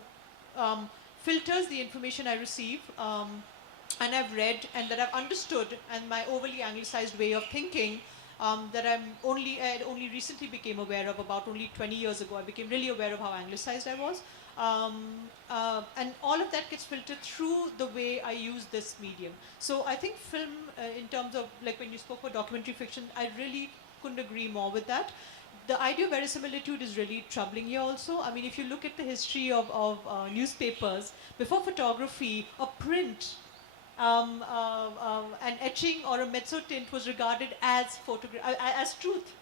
filters the information I receive, and I've read, and that I've understood, and my overly anglicized way of thinking, that I only recently became aware of. About only 20 years ago, I became really aware of how anglicized I was. And all of that gets filtered through the way I use this medium. So I think film, in terms of, like when you spoke about documentary fiction, I really couldn't agree more with that. The idea of verisimilitude is really troubling here also. I mean, if you look at the history of newspapers, before photography, a print, an etching or a mezzotint was regarded as truth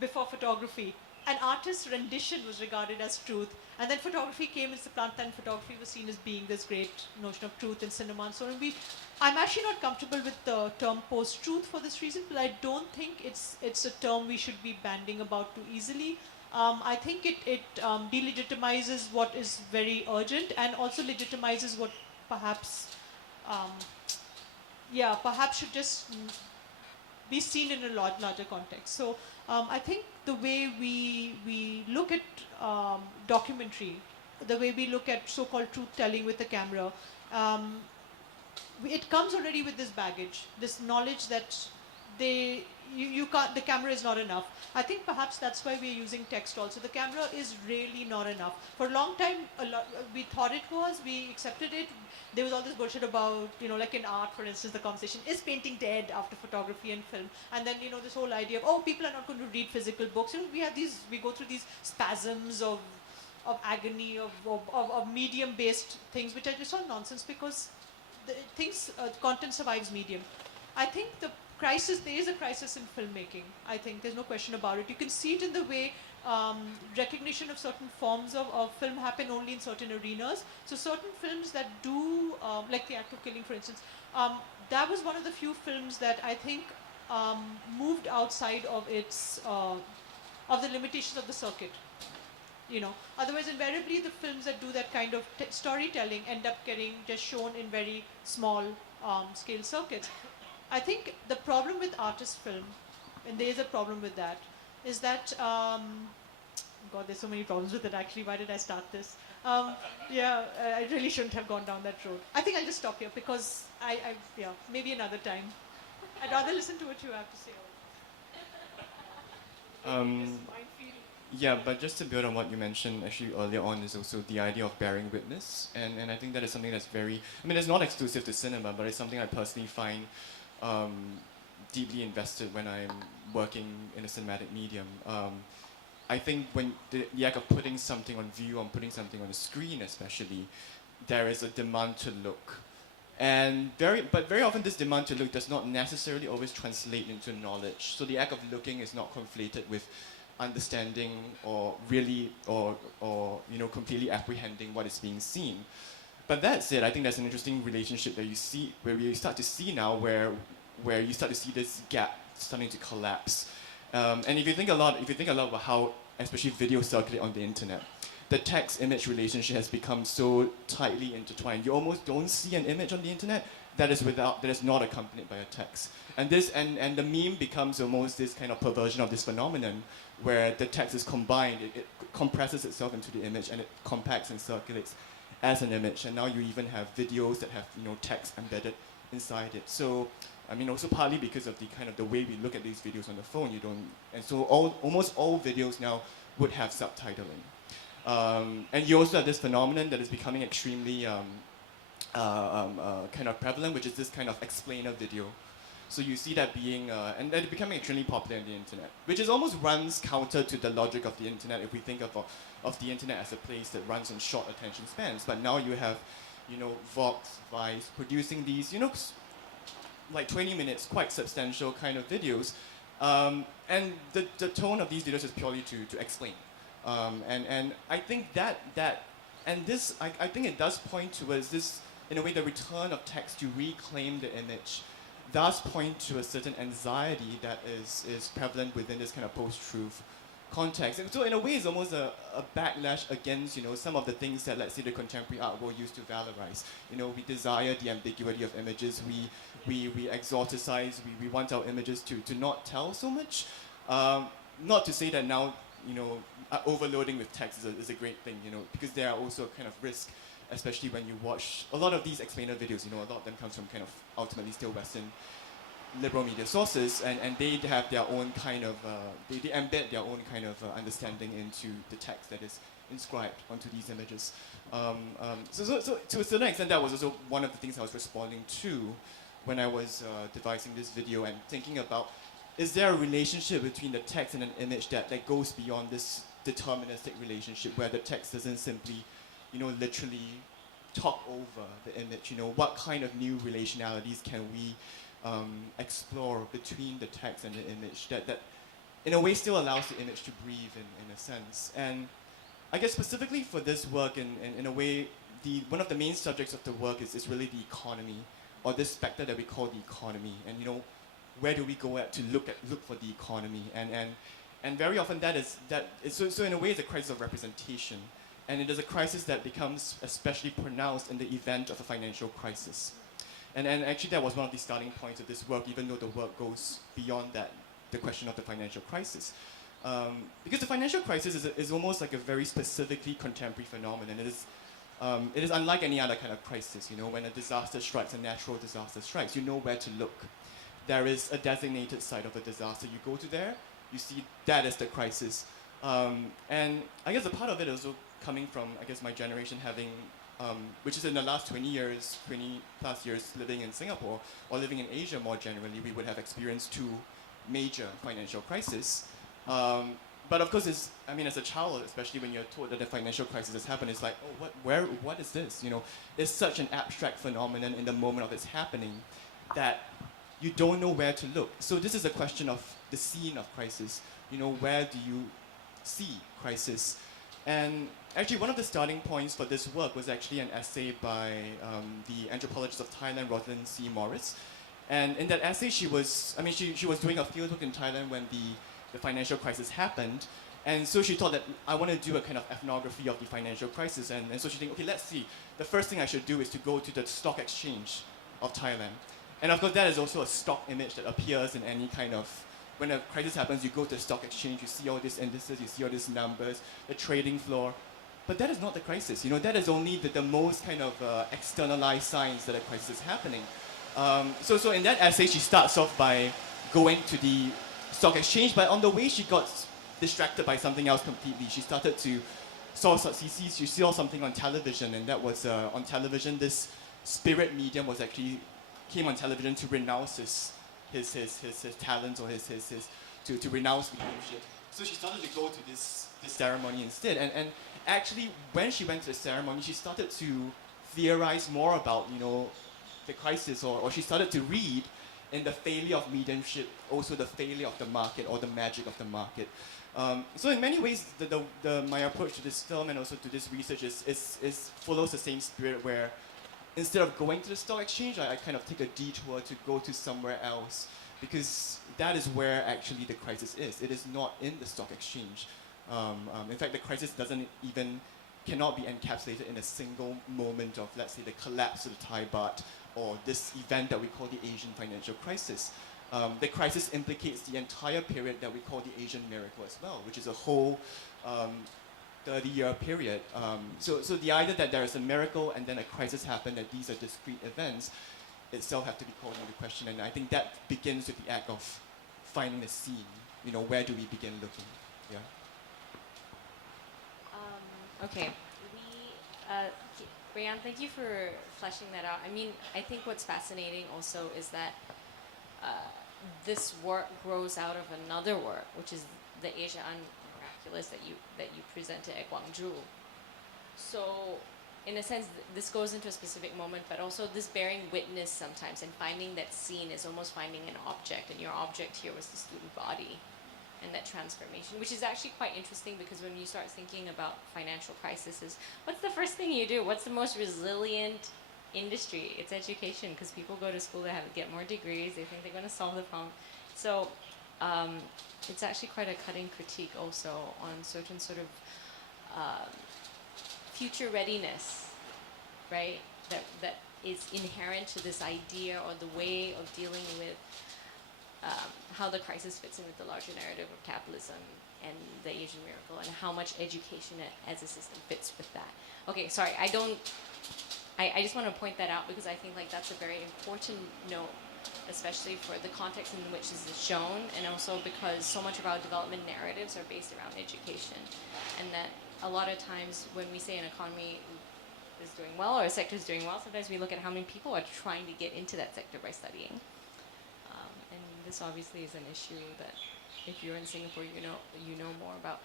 before photography. an artist's rendition was regarded as truth. And then photography came into the plant, and photography was seen as being this great notion of truth in cinema and so on. I'm actually not comfortable with the term post-truth for this reason, but I don't think it's a term we should be banding about too easily. I think it delegitimizes what is very urgent and also legitimizes what perhaps, perhaps should just be seen in a larger context. So I think the way we look at documentary, the way we look at so-called truth-telling with the camera, it comes already with this baggage, this knowledge that you can't, the camera is not enough. I think perhaps that's why we're using text also. The camera is really not enough. For a long time, we thought it was, we accepted it. There was all this bullshit about, like in art, for instance, the conversation, is painting dead after photography and film? And then, this whole idea of, oh, people are not going to read physical books. We go through these spasms of agony, of medium-based things, which are just all nonsense because content survives medium. I think there is a crisis in filmmaking. I think there's no question about it. You can see it in the way recognition of certain forms of film happen only in certain arenas. So certain films that do, like The Act of Killing, for instance, that was one of the few films that I think moved outside of of the limitations of the circuit. Otherwise invariably the films that do that kind of storytelling end up getting just shown in very small scale circuits. I think the problem with artist film, and there is a problem with that, is that, God, there's so many problems with it actually, why did I start this? I really shouldn't have gone down that road. I think I'll just stop here because maybe another time. I'd rather listen to what you have to say. Yeah, but just to build on what you mentioned actually earlier on is also the idea of bearing witness. And I think that is something that's it's not exclusive to cinema, but it's something I personally find deeply invested when I'm working in a cinematic medium. I think when the act of putting something on view, putting something on the screen especially, there is a demand to look. But very often this demand to look does not necessarily always translate into knowledge. So the act of looking is not conflated with understanding or really or completely apprehending what is being seen. But that said, I think there's an interesting relationship that you see where you start to see now where you start to see this gap starting to collapse. And if you think a lot about how especially video circulate on the internet, the text-image relationship has become so tightly intertwined. You almost don't see an image on the internet that is not accompanied by a text. And the meme becomes almost this kind of perversion of this phenomenon where the text is combined, it compresses itself into the image and it compacts and circulates as an image. And now you even have videos that have text embedded inside it. So also partly because of the way we look at these videos on the phone, so almost all videos now would have subtitling. And you also have this phenomenon that is becoming extremely kind of prevalent, which is this kind of explainer video. So you see that being, and that becoming extremely popular on the internet, which is almost runs counter to the logic of the internet if we think of the internet as a place that runs on short attention spans. But now you have, Vox, Vice producing these, like 20 minutes, quite substantial kind of videos. And the tone of these videos is purely to explain. And I think I think it does point towards this, in a way, the return of text to reclaim the image does point to a certain anxiety that is prevalent within this kind of post-truth context. And so in a way, it's almost a backlash against, some of the things that, let's say, the contemporary art world used to valorize. We desire the ambiguity of images. We exoticize. We want our images to not tell so much. Not to say that now, overloading with text is a great thing, because there are also kind of risk, especially when you watch a lot of these explainer videos. A lot of them comes from kind of ultimately still Western liberal media sources, and they have their own kind of, they embed their own kind of understanding into the text that is inscribed onto these images. So to a certain extent, that was also one of the things I was responding to when I was devising this video and thinking about, is there a relationship between the text and an image that goes beyond this deterministic relationship where the text doesn't simply, literally talk over the image? What kind of new relationalities can we explore between the text and the image that in a way still allows the image to breathe in a sense. And I guess specifically for this work, in a way, one of the main subjects of the work is really the economy, or this specter that we call the economy. And you know, where do we go at to look for the economy? And very often so in a way it's a crisis of representation. And it is a crisis that becomes especially pronounced in the event of a financial crisis. And actually that was one of the starting points of this work, even though the work goes beyond that, the question of the financial crisis. Because the financial crisis is almost like a very specifically contemporary phenomenon. It is unlike any other kind of crisis. You know, when a disaster strikes, a natural disaster strikes, you know where to look. There is a designated site of a disaster. You go to there, you see that is the crisis. And I guess a part of it is also coming from, I guess, my generation having, which is in the last 20 plus years living in Singapore, or living in Asia more generally, we would have experienced two major financial crises. But of course, as a child, especially when you're told that the financial crisis has happened, it's like, oh, what is this? You know, it's such an abstract phenomenon in the moment of its happening that you don't know where to look. So this is a question of the scene of crisis. You know, where do you see crisis? And actually, one of the starting points for this work was actually an essay by the anthropologist of Thailand, Rosalind C. Morris. And in that essay, she was doing a fieldwork in Thailand when the financial crisis happened. And so she thought that I want to do a kind of ethnography of the financial crisis. And so she think, okay, let's see. The first thing I should do is to go to the stock exchange of Thailand. And of course, that is also a stock image that appears in any kind of, when a crisis happens, you go to the stock exchange, you see all these indices, you see all these numbers, the trading floor. But that is not the crisis. You know, that is only the most kind of externalized signs that a crisis is happening. So in that essay, she starts off by going to the stock exchange, but on the way she got distracted by something else completely. She started to she saw something on television, and that was on television. This spirit medium came on television to renounce his talents, or to renounce mediumship. So she started to go to this ceremony instead. And actually, when she went to the ceremony, she started to theorize more about, you know, the crisis, or she started to read in the failure of mediumship, also the failure of the market, or the magic of the market. So in many ways, my approach to this film and also to this research follows the same spirit, where instead of going to the stock exchange, I kind of take a detour to go to somewhere else, because that is where actually the crisis is. It is not in the stock exchange. In fact, the crisis cannot be encapsulated in a single moment of, let's say, the collapse of the Thai baht, or this event that we call the Asian financial crisis. The crisis implicates the entire period that we call the Asian miracle as well, which is a whole 30-year period. So the idea that there is a miracle and then a crisis happened, that these are discrete events, itself have to be called into question. And I think that begins with the act of finding a scene. You know, where do we begin looking? Yeah. Okay. Rayan, thank you for fleshing that out. I mean, I think what's fascinating also is that this work grows out of another work, which is the Asia Miraculous that you presented at Gwangju. So, in a sense, this goes into a specific moment, but also this bearing witness sometimes, and finding that scene is almost finding an object, and your object here was the student body. And that transformation, which is actually quite interesting, because when you start thinking about financial crises, what's the first thing you do? What's the most resilient industry? It's education, because people go to school to get more degrees. They think they're going to solve the problem. So it's actually quite a cutting critique also on certain sort of future readiness, right? That is inherent to this idea, or the way of dealing with how the crisis fits in with the larger narrative of capitalism and the Asian miracle, and how much education as a system fits with that. Okay, sorry, I just want to point that out, because I think like that's a very important note, especially for the context in which this is shown, and also because so much of our development narratives are based around education, and that a lot of times when we say an economy is doing well, or a sector is doing well, sometimes we look at how many people are trying to get into that sector by studying. And this obviously is an issue that if you're in Singapore, you know more about.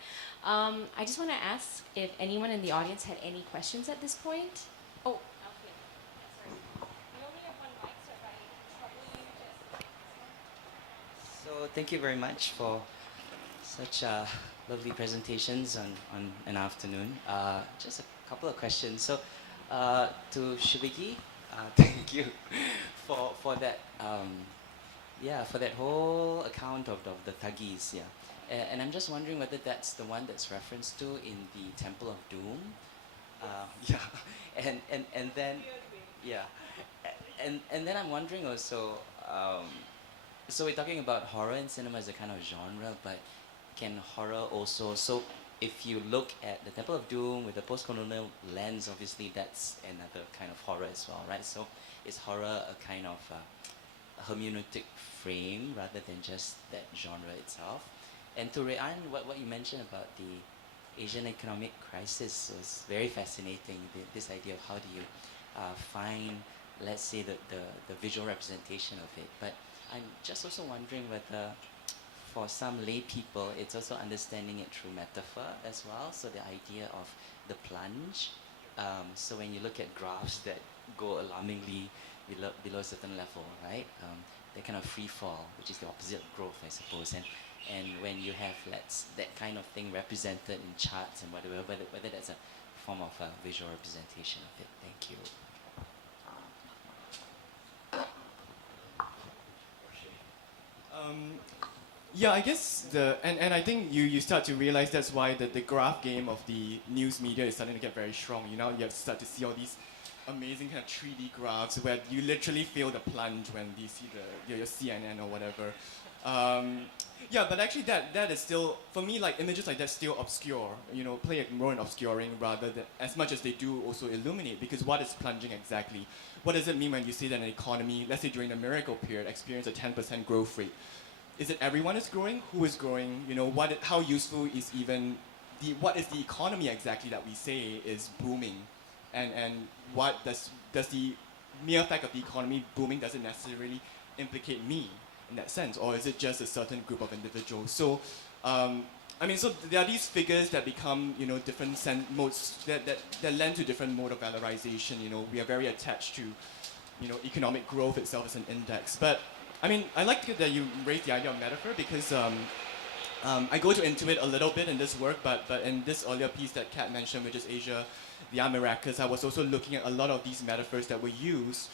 I just want to ask if anyone in the audience had any questions at this point. Oh, okay. Sorry. We only have one mic, so if I trouble you, just. So thank you very much for Such lovely presentations on an afternoon. Just a couple of questions. So, to Shubigi, thank you for that. Yeah, for that whole account of the Tuggys. Yeah, and I'm just wondering whether that's the one that's referenced to in the Temple of Doom. Yeah, and then yeah, and then I'm wondering also. So we're talking about horror in cinema as a kind of genre, but can horror also, so if you look at the Temple of Doom with the post-colonial lens, obviously that's another kind of horror as well, right? So is horror a kind of a hermeneutic frame rather than just that genre itself? And to Rayan, what you mentioned about the Asian economic crisis was very fascinating, this idea of how do you find, let's say, the visual representation of it. But I'm just also wondering whether for some lay people, it's also understanding it through metaphor as well. So the idea of the plunge. So when you look at graphs that go alarmingly below a certain level, right? They kind of free fall, which is the opposite of growth, I suppose. And when you have that kind of thing represented in charts and whatever, whether that's a form of a visual representation of it. Thank you. Yeah, I guess and I think you start to realize that's why the graph game of the news media is starting to get very strong. You know, you have to start to see all these amazing kind of 3D graphs where you literally feel the plunge when you see your CNN or whatever. Yeah, but actually that is still, for me, like images like that still obscure, you know, play a role in obscuring rather than, as much as they do also illuminate, because what is plunging exactly? What does it mean when you say that an economy, let's say during the miracle period, experienced a 10% growth rate? Is it everyone is growing? Who is growing? You know, how useful is even, what is the economy exactly that we say is booming? And what does the mere fact of the economy booming doesn't necessarily implicate me in that sense, or is it just a certain group of individuals? So, I mean, so there are these figures that become, you know, different modes that lend to different mode of valorization. You know, we are very attached to, you know, economic growth itself as an index. But I mean, I like that you raised the idea of metaphor because I go into it a little bit in this work, but in this earlier piece that Kat mentioned, which is Asia, the Americas, I was also looking at a lot of these metaphors that were used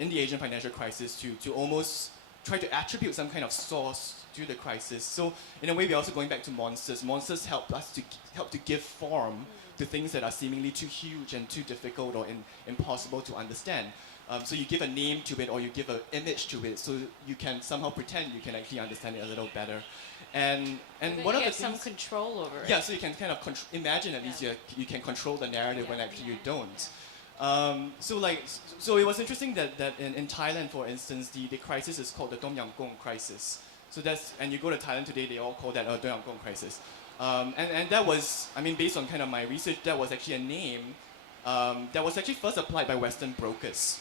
in the Asian financial crisis to almost try to attribute some kind of source to the crisis. So in a way, we're also going back to monsters. Monsters help us to give form to things that are seemingly too huge and too difficult or impossible to understand. So you give a name to it or you give an image to it, so you can somehow pretend you can actually understand it a little better. And one of the things, some control over it. yeah, so you can kind of imagine at least you can control the narrative when actually you don't. So it was interesting that in Thailand, for instance, the crisis is called the Tom Yam Goong crisis. So and you go to Thailand today, they all call that a Tom Yam Goong crisis. And that was, I mean, based on kind of my research, that was actually a name that was actually first applied by Western brokers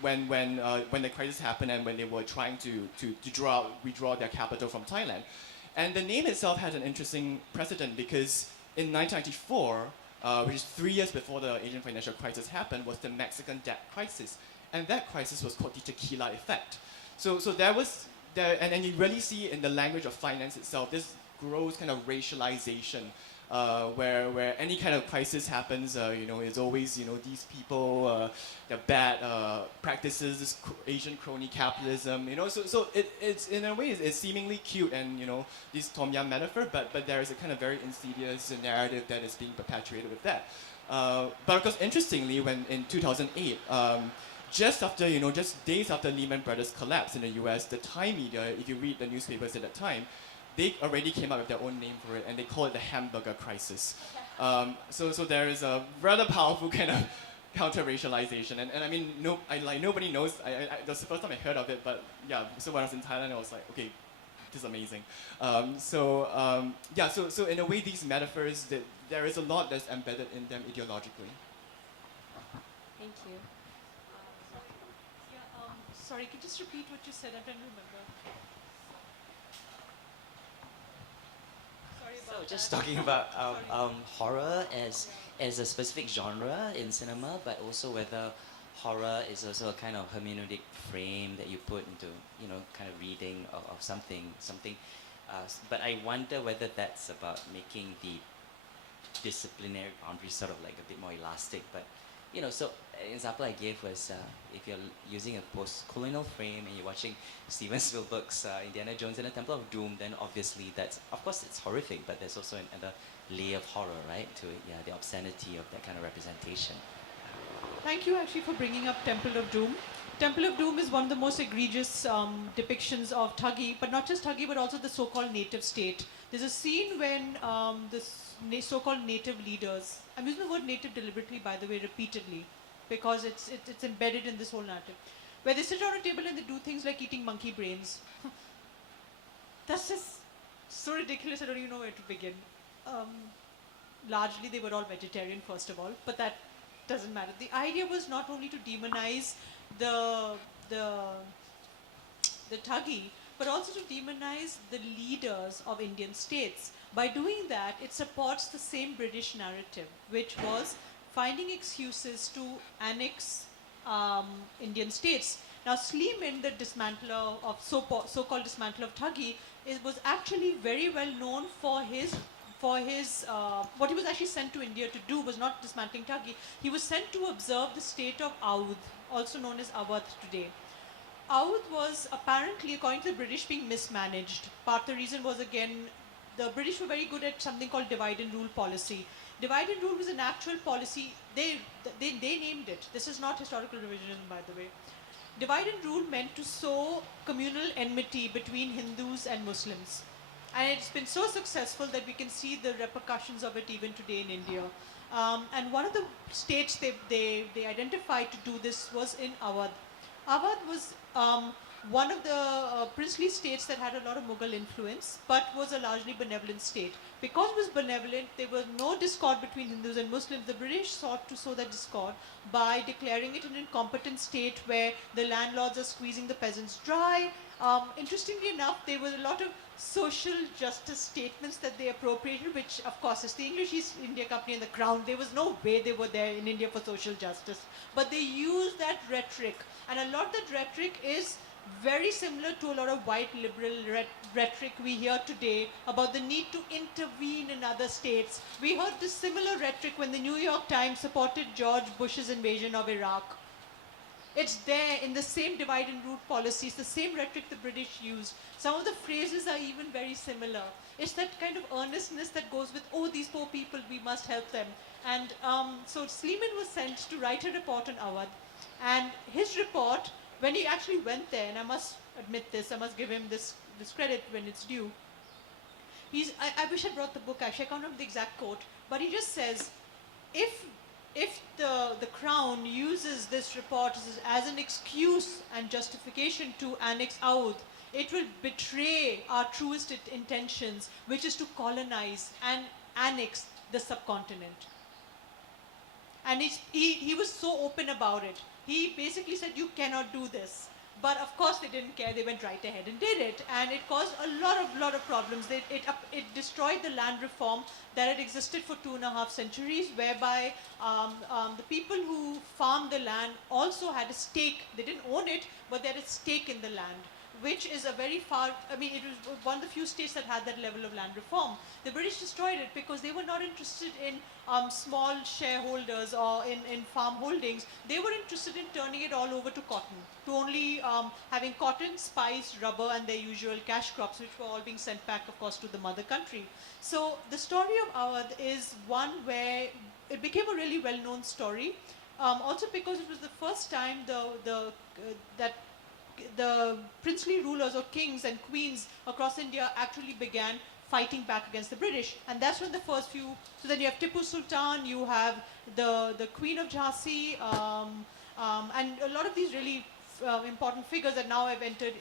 when the crisis happened and when they were trying to withdraw their capital from Thailand. And the name itself had an interesting precedent because in 1994, which is 3 years before the Asian financial crisis happened, was the Mexican debt crisis. And that crisis was called the tequila effect. So there was, and you really see in the language of finance itself, this gross kind of racialization where any kind of crisis happens, you know, it's always, you know, these people, the bad practices, this Asian crony capitalism, you know, so it's in a way it's seemingly cute and, you know, this Tom Yam metaphor, but there is a kind of very insidious narrative that is being perpetuated with that. But of course, interestingly, when in 2008, just after, you know, just days after Lehman Brothers collapsed in the US, the Thai media, if you read the newspapers at that time, they already came up with their own name for it, and they call it the hamburger crisis. So there is a rather powerful kind of counter-racialization, and I mean, nobody knows. That's the first time I heard of it, but yeah. So when I was in Thailand, I was like, okay, this is amazing. Yeah. So in a way, these metaphors, there is a lot that's embedded in them ideologically. Thank you. Sorry, can you just repeat what you said? I don't remember. So just talking about horror as a specific genre in cinema, but also whether horror is also a kind of hermeneutic frame that you put into, you know, kind of reading of something But I wonder whether that's about making the disciplinary boundaries sort of like a bit more elastic. But so an example I gave was if you're using a post-colonial frame and you're watching Steven Spielberg's Indiana Jones and the Temple of Doom, then obviously that's, of course, it's horrific, but there's also another layer of horror, right, to it. Yeah, the obscenity of that kind of representation. Thank you actually for bringing up Temple of Doom. Temple of Doom is one of the most egregious depictions of Tuggy, but not just Tuggy, but also the so-called native state. There's a scene when the so-called native leaders, I'm using the word native deliberately, by the way, repeatedly, because it's embedded in this whole narrative, where they sit around a table and they do things like eating monkey brains. That's just so ridiculous, I don't even know where to begin. Largely, they were all vegetarian, first of all, but that doesn't matter. The idea was not only to demonize the Tuggy, but also to demonize the leaders of Indian states. By doing that, it supports the same British narrative, which was finding excuses to annex Indian states. Now, Sleeman, the dismantler of so-called dismantler of Tuggy, was actually very well known for his what he was actually sent to India to do was not dismantling Tuggy. He was sent to observe the state of Oudh, also known as Awadh today. Oudh was apparently, according to the British, being mismanaged. Part of the reason was, again, the British were very good at something called divide and rule policy. Divide and rule was an actual policy. They named it. This is not historical revisionism, by the way. Divide and rule meant to sow communal enmity between Hindus and Muslims. And it's been so successful that we can see the repercussions of it even today in India. And one of the states they identified to do this was in Awadh. Awadh was one of the princely states that had a lot of Mughal influence, but was a largely benevolent state. Because it was benevolent, there was no discord between Hindus and Muslims. The British sought to sow that discord by declaring it an incompetent state where the landlords are squeezing the peasants dry. Interestingly enough, there was a lot of social justice statements that they appropriated, which of course is the English East India Company and the Crown. There was no way they were there in India for social justice. But they used that rhetoric. And a lot of that rhetoric is very similar to a lot of white liberal rhetoric we hear today about the need to intervene in other states. We heard this similar rhetoric when the New York Times supported George Bush's invasion of Iraq. It's there in the same divide and rule policies, the same rhetoric the British used. Some of the phrases are even very similar. It's that kind of earnestness that goes with, oh, these poor people, we must help them. And so Sleeman was sent to write a report on Awadh. And his report, when he actually went there, and I must admit this, I must give him this credit when it's due. I wish I brought the book, actually, I can't remember the exact quote, but he just says, if the Crown uses this report as an excuse and justification to annex Oudh, it will betray our truest intentions, which is to colonize and annex the subcontinent. And he was so open about it. He basically said, you cannot do this. But of course they didn't care, they went right ahead and did it. And it caused a lot of problems. It destroyed the land reform that had existed for 2.5 centuries, whereby the people who farmed the land also had a stake. They didn't own it, but they had a stake in the land, which is a very far, I mean, it was one of the few states that had that level of land reform. The British destroyed it because they were not interested in small shareholders or in farm holdings. They were interested in turning it all over to cotton, to only having cotton, spice, rubber, and their usual cash crops, which were all being sent back, of course, to the mother country. So the story of Awadh is one where it became a really well-known story, also because it was the first time that the princely rulers or kings and queens across India actually began fighting back against the British. And that's when the first few, so then you have Tipu Sultan, you have the Queen of Jhansi, and a lot of these really important figures that now have entered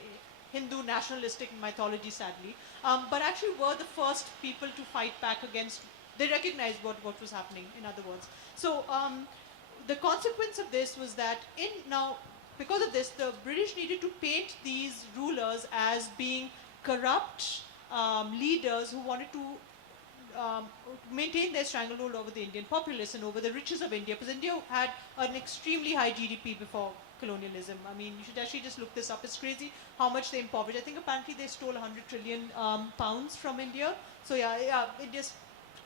Hindu nationalistic mythology, sadly, but actually were the first people to fight back against, they recognized what was happening, in other words. So the consequence of this was that because of this, the British needed to paint these rulers as being corrupt leaders who wanted to maintain their stranglehold over the Indian populace and over the riches of India, because India had an extremely high GDP before colonialism. I mean, you should actually just look this up. It's crazy how much they impoverished. I think apparently they stole 100 trillion pounds from India. So yeah, India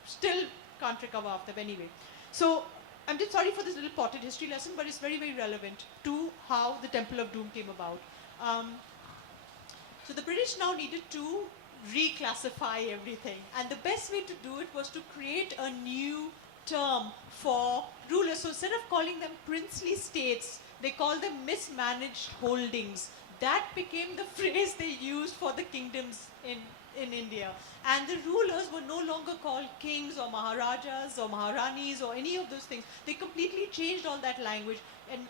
still can't recover after them anyway. So I'm just sorry for this little potted history lesson, but it's very, very relevant to how the Temple of Doom came about. So the British now needed to reclassify everything. And the best way to do it was to create a new term for rulers. So instead of calling them princely states, they called them mismanaged holdings. That became the phrase they used for the kingdoms in India. And the rulers were no longer called kings or maharajas or maharanis or any of those things. They completely changed all that language. And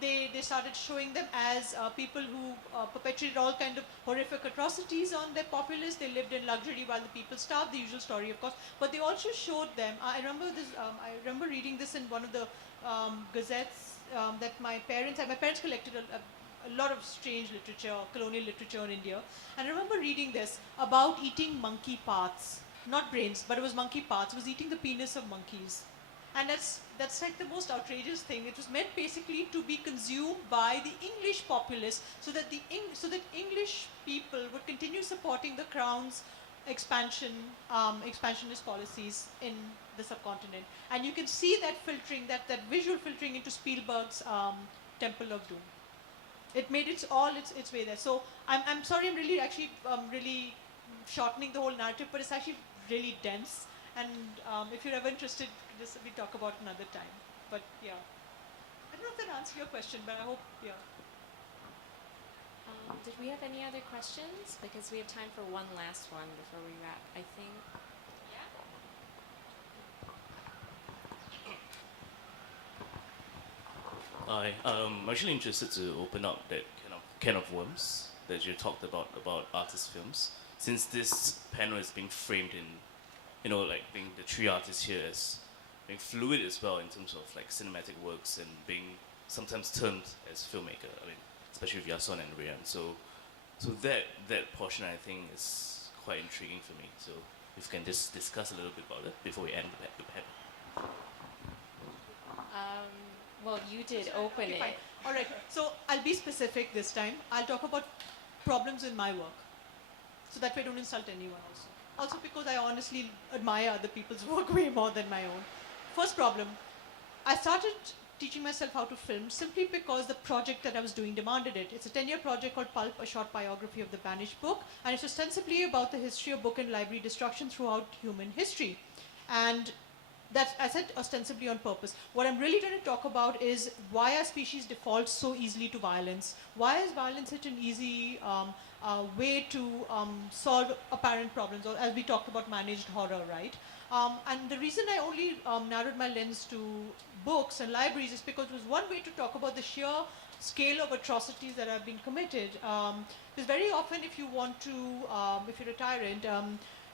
they started showing them as people who perpetrated all kind of horrific atrocities on their populace. They lived in luxury while the people starved, the usual story of course. But they also showed them, I remember reading this in one of the gazettes that my parents collected a lot of strange literature, colonial literature in India. And I remember reading this about eating monkey parts, not brains, but it was monkey parts. It was eating the penis of monkeys. And that's like the most outrageous thing. It was meant basically to be consumed by the English populace so that English people would continue supporting the Crown's expansionist policies in the subcontinent. And you can see that filtering, that visual filtering into Spielberg's Temple of Doom. It made its way there. So I'm sorry, I'm really actually really shortening the whole narrative, but it's actually really dense. And if you're ever interested, this we talk about another time. But yeah, I don't know if that answers your question, but I hope, yeah. Did we have any other questions? Because we have time for one last one before we wrap, I think. Hi, I'm actually interested to open up that can of worms that you talked about artist films. Since this panel is being framed in, like being the three artists here as being fluid as well in terms of like cinematic works and being sometimes termed as filmmaker. I mean, especially with Yason and Rian. So that portion I think is quite intriguing for me. So if you can just discuss a little bit about it before we end the panel. Well, you did open Okay, it. fine. All right. So I'll be specific this time. I'll talk about problems in my work, so that way I don't insult anyone. Also because I honestly admire other people's work way more than my own. First problem, I started teaching myself how to film simply because the project that I was doing demanded it. It's a 10-year project called Pulp, a short biography of the banished book, and it's ostensibly about the history of book and library destruction throughout human history. And that's, I said ostensibly on purpose. What I'm really trying to talk about is why our species defaults so easily to violence. Why is violence such an easy way to solve apparent problems, or as we talked about managed horror, right? And the reason I only narrowed my lens to books and libraries is because it was one way to talk about the sheer scale of atrocities that have been committed. Because very often if you want to, if you're a tyrant,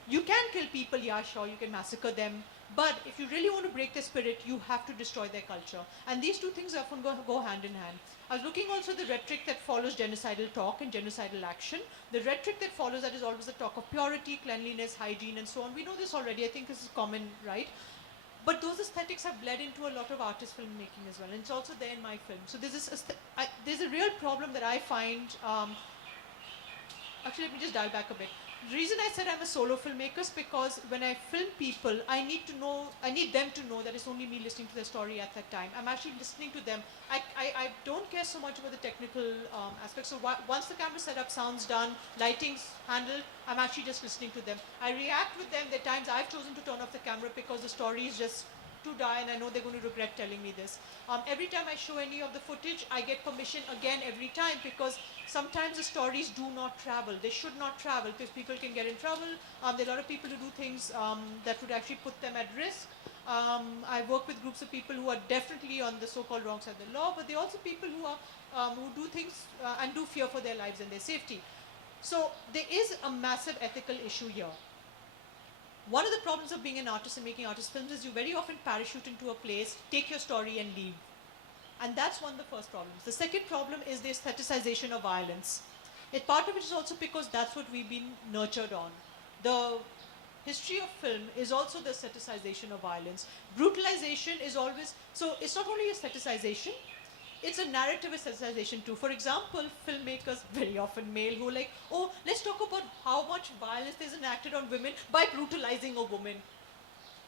you can kill people, yeah, sure, you can massacre them. But if you really want to break their spirit, you have to destroy their culture. And these two things often go hand in hand. I was looking also at the rhetoric that follows genocidal talk and genocidal action. The rhetoric that follows that is always the talk of purity, cleanliness, hygiene, and so on. We know this already. I think this is common, right? But those aesthetics have bled into a lot of artist filmmaking as well. And it's also there in my film. So there's a real problem that I find. Actually, let me just dial back a bit. The reason I said I'm a solo filmmaker is because when I film people, I need them to know that it's only me listening to their story at that time. I'm actually listening to them. I don't care so much about the technical aspects. So once the camera setup, sound's done, lighting's handled, I'm actually just listening to them. I react with them. There are times I've chosen to turn off the camera because the story is just too dire and I know they're going to regret telling me this. Every time I show any of the footage, I get permission again every time because sometimes the stories do not travel. They should not travel because people can get in trouble. There are a lot of people who do things that would actually put them at risk. I work with groups of people who are definitely on the so-called wrong side of the law, but there are also people who are who do things and do fear for their lives and their safety. So there is a massive ethical issue here. One of the problems of being an artist and making artist films is you very often parachute into a place, take your story and leave. And that's one of the first problems. The second problem is the aestheticization of violence. Part of it is also because that's what we've been nurtured on. The history of film is also the aestheticization of violence. Brutalization is always, so it's not only aestheticization, it's a narrative sensitization too. For example, filmmakers, very often male, who are like, oh, let's talk about how much violence is enacted on women by brutalizing a woman.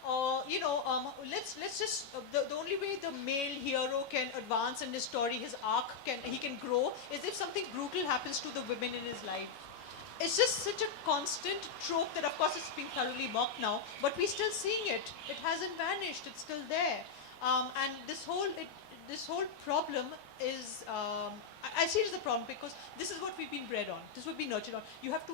Or, let's just, the only way the male hero can advance in his story, his arc, he can grow, is if something brutal happens to the women in his life. It's just such a constant trope that, of course, it's being thoroughly mocked now, but we're still seeing it. It hasn't vanished. It's still there. And this whole problem is, I see it as a problem because this is what we've been bred on. This is what we've been nurtured on. You have to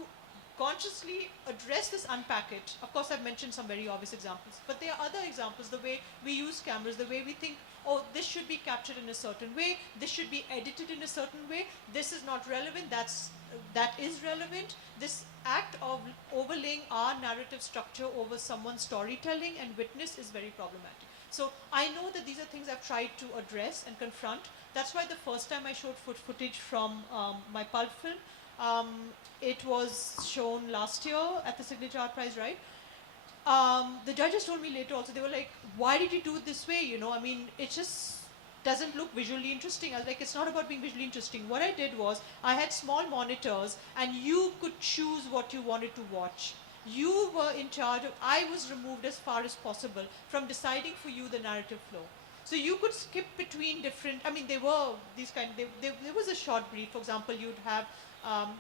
consciously address this, unpack it. Of course, I've mentioned some very obvious examples, but there are other examples, the way we use cameras, the way we think, oh, this should be captured in a certain way, this should be edited in a certain way, this is not relevant, that is relevant. This act of overlaying our narrative structure over someone's storytelling and witness is very problematic. So I know that these are things I've tried to address and confront. That's why the first time I showed footage from my pulp film, it was shown last year at the Signature Art Prize, right? The judges told me later also, they were like, why did you do it this way? I mean, it just doesn't look visually interesting. I was like, it's not about being visually interesting. What I did was, I had small monitors and you could choose what you wanted to watch. You were in charge of, I was removed as far as possible from deciding for you the narrative flow. So you could skip between different, I mean, there were these there was a short brief, for example, you'd have,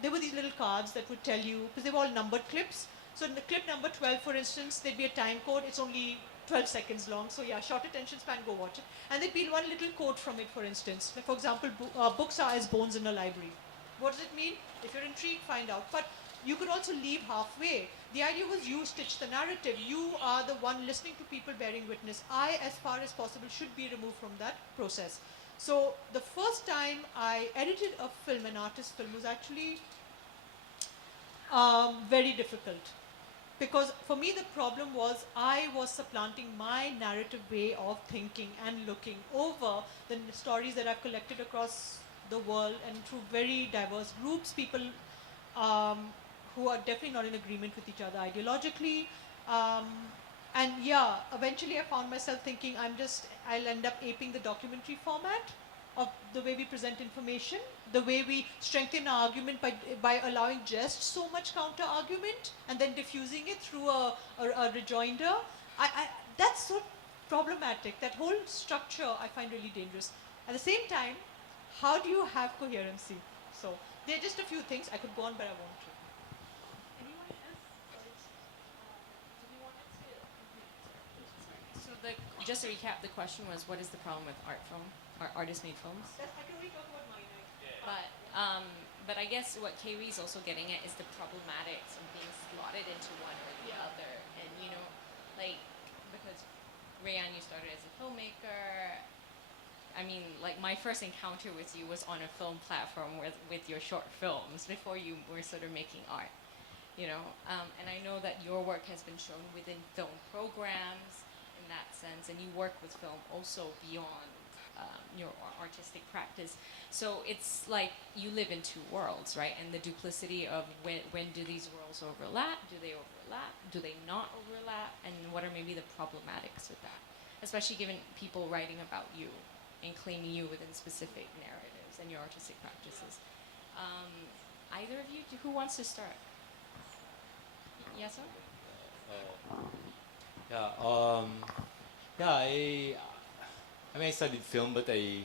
there were these little cards that would tell you, because they were all numbered clips. So in the clip number 12, for instance, there'd be a time code. It's only 12 seconds long. So yeah, short attention span, go watch it. And there'd be one little quote from it, for instance. Like, for example, books are as bones in a library. What does it mean? If you're intrigued, find out. But you could also leave halfway. The idea was you stitch the narrative. You are the one listening to people bearing witness. I, as far as possible, should be removed from that process. So the first time I edited a film, an artist film, was actually very difficult. Because for me, the problem was I was supplanting my narrative way of thinking and looking over the stories that I've collected across the world and through very diverse groups, people who are definitely not in agreement with each other ideologically. And yeah, eventually I found myself thinking I'll end up aping the documentary format of the way we present information, the way we strengthen our argument by allowing just so much counter argument and then diffusing it through a rejoinder. That's so problematic. That whole structure I find really dangerous. At the same time, how do you have coherency? So there are just a few things. I could go on, but I won't. Anyone else? So just to recap, the question was, what is the problem with artist-made films? I can only talk about mine. But I guess what Kaylee is also getting at is the problematics of being slotted into one or the other. And because Rayan, you started as a filmmaker. I mean, my first encounter with you was on a film platform with your short films before you were sort of making art. And I know that your work has been shown within film programs in that sense, and you work with film also beyond your artistic practice. So it's like you live in two worlds, right? And the duplicity of when do these worlds overlap? Do they overlap? Do they not overlap? And what are maybe the problematics with that? Especially given people writing about you and claiming you within specific narratives and your artistic practices. Either of you, who wants to start? Yason? I mean, I studied film, but I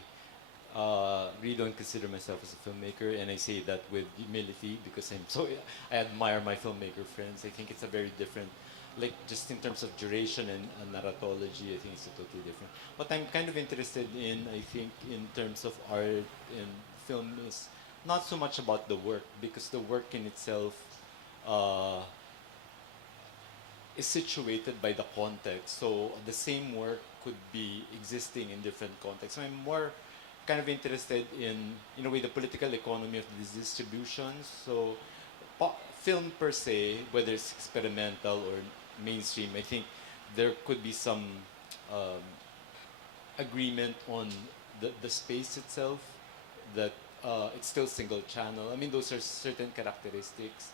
really don't consider myself as a filmmaker, and I say that with humility because I admire my filmmaker friends. I think it's a very different, just in terms of duration and narratology, I think it's totally different. What I'm kind of interested in, I think, in terms of art and film is not so much about the work, because the work in itself is situated by the context. So the same work could be existing in different contexts. So I'm more kind of interested in a way, the political economy of these distributions. So film per se, whether it's experimental or mainstream, I think there could be some agreement on the space itself, that it's still single channel. I mean, those are certain characteristics.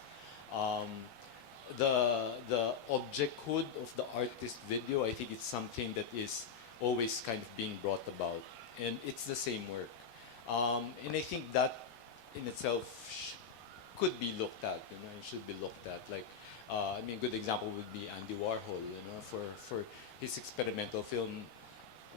The objecthood of the artist video, I think it's something that is always kind of being brought about, and it's the same work. And I think that in itself could be looked at, and should be looked at. Like, I mean, a good example would be Andy Warhol, for his experimental film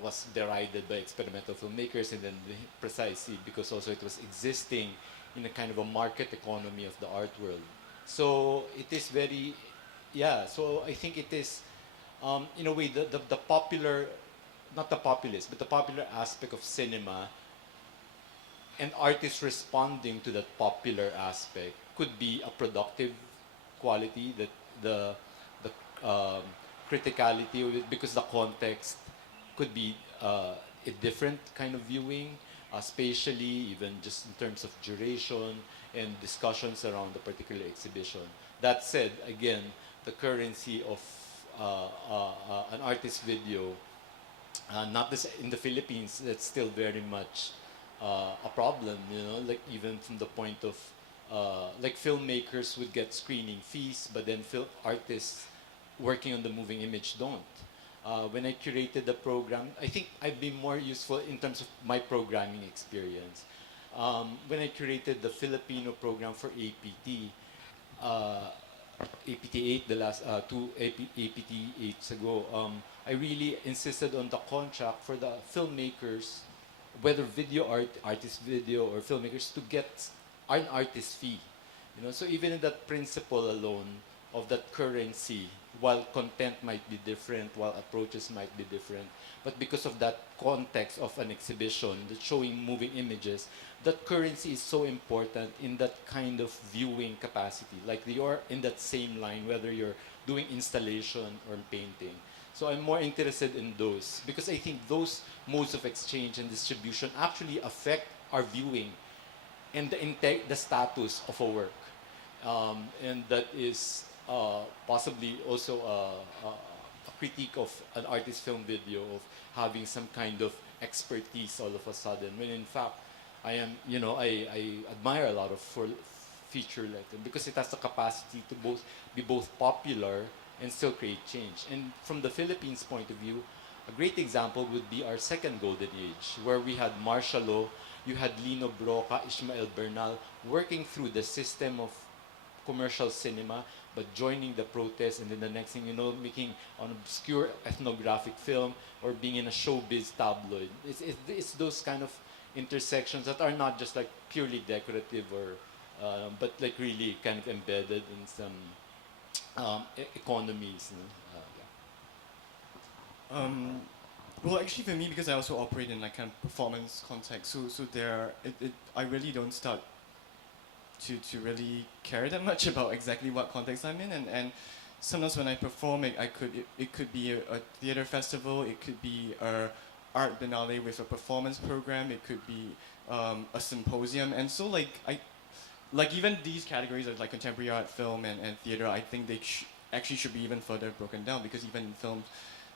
was derided by experimental filmmakers, and then precisely because also it was existing in a kind of a market economy of the art world. So it is very, yeah. So I think it is, in a way, the popular, not the populist, but the popular aspect of cinema and artists responding to that popular aspect could be a productive quality, that the criticality of it, because the context could be a different kind of viewing, spatially, even just in terms of duration and discussions around the particular exhibition. That said, again, the currency of an artist's video, not this in the Philippines, that's still very much a problem, like even from the point of like filmmakers would get screening fees, but then film artists working on the moving image don't. When I curated the program, I think I've been more useful in terms of my programming experience. When I curated the Filipino program for APT, APT 8, the last two APT 8s ago, I really insisted on the contract for the filmmakers, whether artist video or filmmakers, to get an artist fee. So even in that principle alone of that currency, while content might be different, while approaches might be different, but because of that context of an exhibition that's showing moving images, that currency is so important in that kind of viewing capacity. Like you're in that same line, whether you're doing installation or painting. So I'm more interested in those because I think those modes of exchange and distribution actually affect our viewing and the status of a work. And that is possibly also a critique of an artist film video, of having some kind of expertise all of a sudden, when in fact I am, I admire a lot of feature length because it has the capacity to be both popular and still create change. And from the Philippines point of view, a great example would be our second golden age, where we had Marshalo, you had Lino Broca, Ishmael Bernal, working through the system of commercial cinema, but joining the protest, and then the next thing you know, making an obscure ethnographic film or being in a showbiz tabloid. It's those kind of intersections that are not just like purely decorative or, but like really kind of embedded in some economies. Well, actually, for me, because I also operate in like kind of performance context, so I really don't start to really care that much about exactly what context I'm in, and sometimes when I perform, it could be a theater festival, it could be a art biennale with a performance program, it could be a symposium, and so like even these categories of like contemporary art, film, and theater, I think they actually should be even further broken down, because even in films,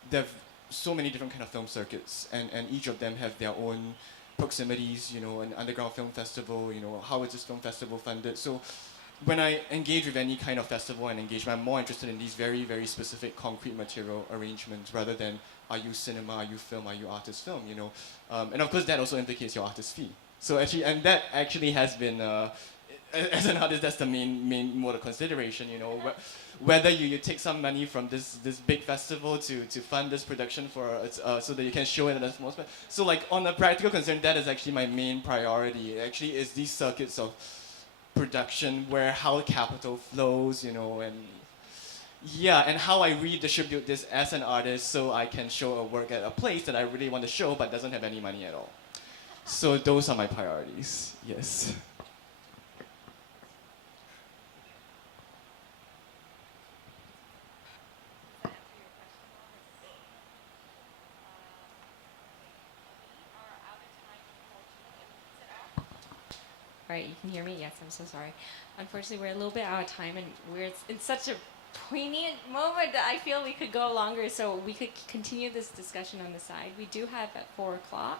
there are so many different kind of film circuits, and each of them have their own proximities, an underground film festival, how is this film festival funded? So when I engage with any kind of festival and engagement, I'm more interested in these very, very specific concrete material arrangements rather than are you cinema, are you film, are you artist film, and of course that also implicates your artist fee. So actually, and that actually has been, as an artist, that's the main mode of consideration, whether you take some money from this big festival to fund this production for so that you can show it at a small space. So like on a practical concern, that is actually my main priority. It actually is these circuits of production where how capital flows, and how I redistribute this as an artist so I can show a work at a place that I really want to show but doesn't have any money at all. So those are my priorities, yes. All right, you can hear me? Yes, I'm so sorry. Unfortunately, we're a little bit out of time, and we're in such a poignant moment that I feel we could go longer, so we could continue this discussion on the side. We do have at 4 o'clock,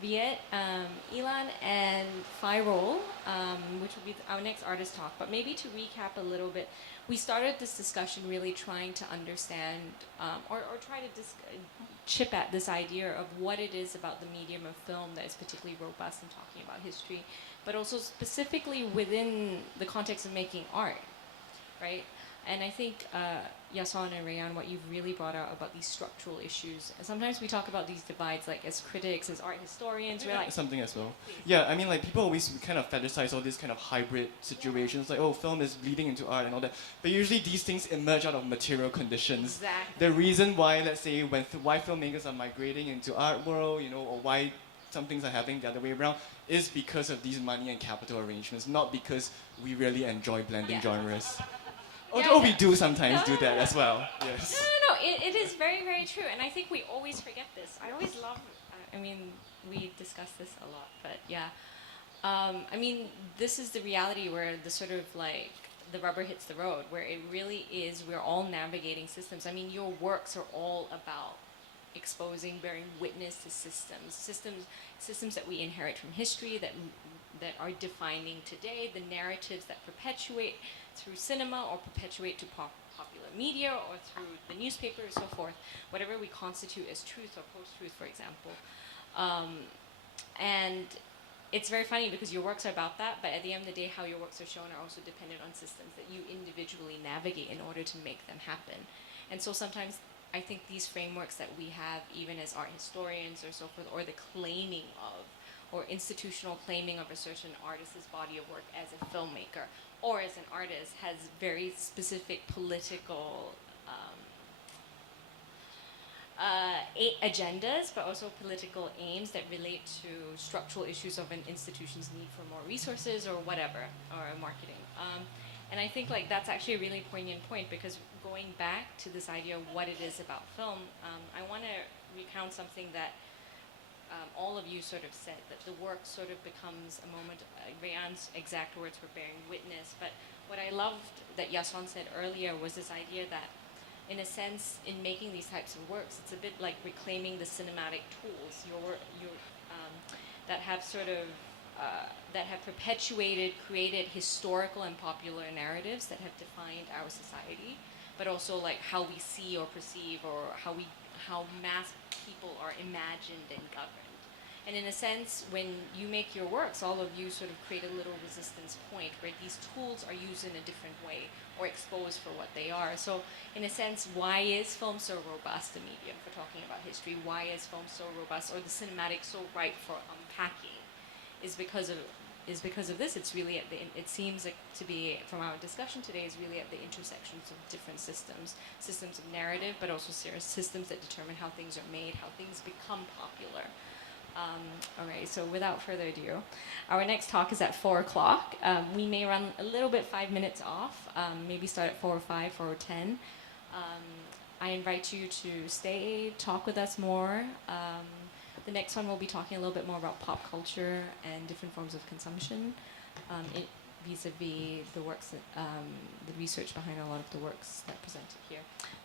Viet, Elan, and Firol, which will be our next artist talk. But maybe to recap a little bit, we started this discussion really trying to understand or try to chip at this idea of what it is about the medium of film that is particularly robust in talking about history, but also specifically within the context of making art, right? And I think, Yason and Rayan, what you've really brought out about these structural issues, and sometimes we talk about these divides like as critics, as art historians, we're like... Something as well. Yeah, I mean, like, people always kind of fetishize all these kind of hybrid situations, like, oh, film is bleeding into art and all that. But usually these things emerge out of material conditions. Exactly. The reason why, let's say, why filmmakers are migrating into art world, you know, or why some things are happening the other way around, is because of these money and capital arrangements, not because we really enjoy blending genres. Although we do sometimes do that as well. Yes. No, it is very, very true. And I think we always forget this. I always love, I mean, we discuss this a lot, but yeah. I mean, this is the reality where the sort of like, the rubber hits the road, where it really is, we're all navigating systems. I mean, your works are all about exposing, bearing witness to systems that we inherit from history, that are defining today, the narratives that perpetuate through cinema or perpetuate to popular media or through the newspaper or so forth, whatever we constitute as truth or post-truth, for example. And it's very funny because your works are about that, but at the end of the day, how your works are shown are also dependent on systems that you individually navigate in order to make them happen. And so sometimes I think these frameworks that we have, even as art historians or so forth, or the claiming of, or institutional claiming of a certain artist's body of work as a filmmaker or as an artist, has very specific political agendas, but also political aims that relate to structural issues of an institution's need for more resources or whatever, or marketing. And I think like that's actually a really poignant point, because going back to this idea of what it is about film, I want to recount something that all of you sort of said, that the work sort of becomes a moment, Rayan's exact words were bearing witness, but what I loved that Yason said earlier was this idea that, in a sense, in making these types of works, it's a bit like reclaiming the cinematic tools that have sort of, that have perpetuated, created historical and popular narratives that have defined our society, but also like how we see or perceive, or how mass people are imagined and governed. And in a sense, when you make your works, all of you sort of create a little resistance point where these tools are used in a different way or exposed for what they are. So in a sense, why is film so robust a medium for talking about history? Why is film so robust, or the cinematic so ripe for unpacking? Is because of this. It's really at the, it seems like to be, from our discussion today, is really at the intersections of different systems of narrative, but also systems that determine how things are made, how things become popular. All right, so without further ado, our next talk is at 4 o'clock. We may run a little bit 5 minutes off, maybe start at 4 or 5, 4 or 10. I invite you to stay, talk with us more. The next one will be talking a little bit more about pop culture and different forms of consumption, vis-a-vis the works, the research behind a lot of the works that are presented here.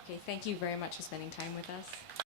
Okay, thank you very much for spending time with us.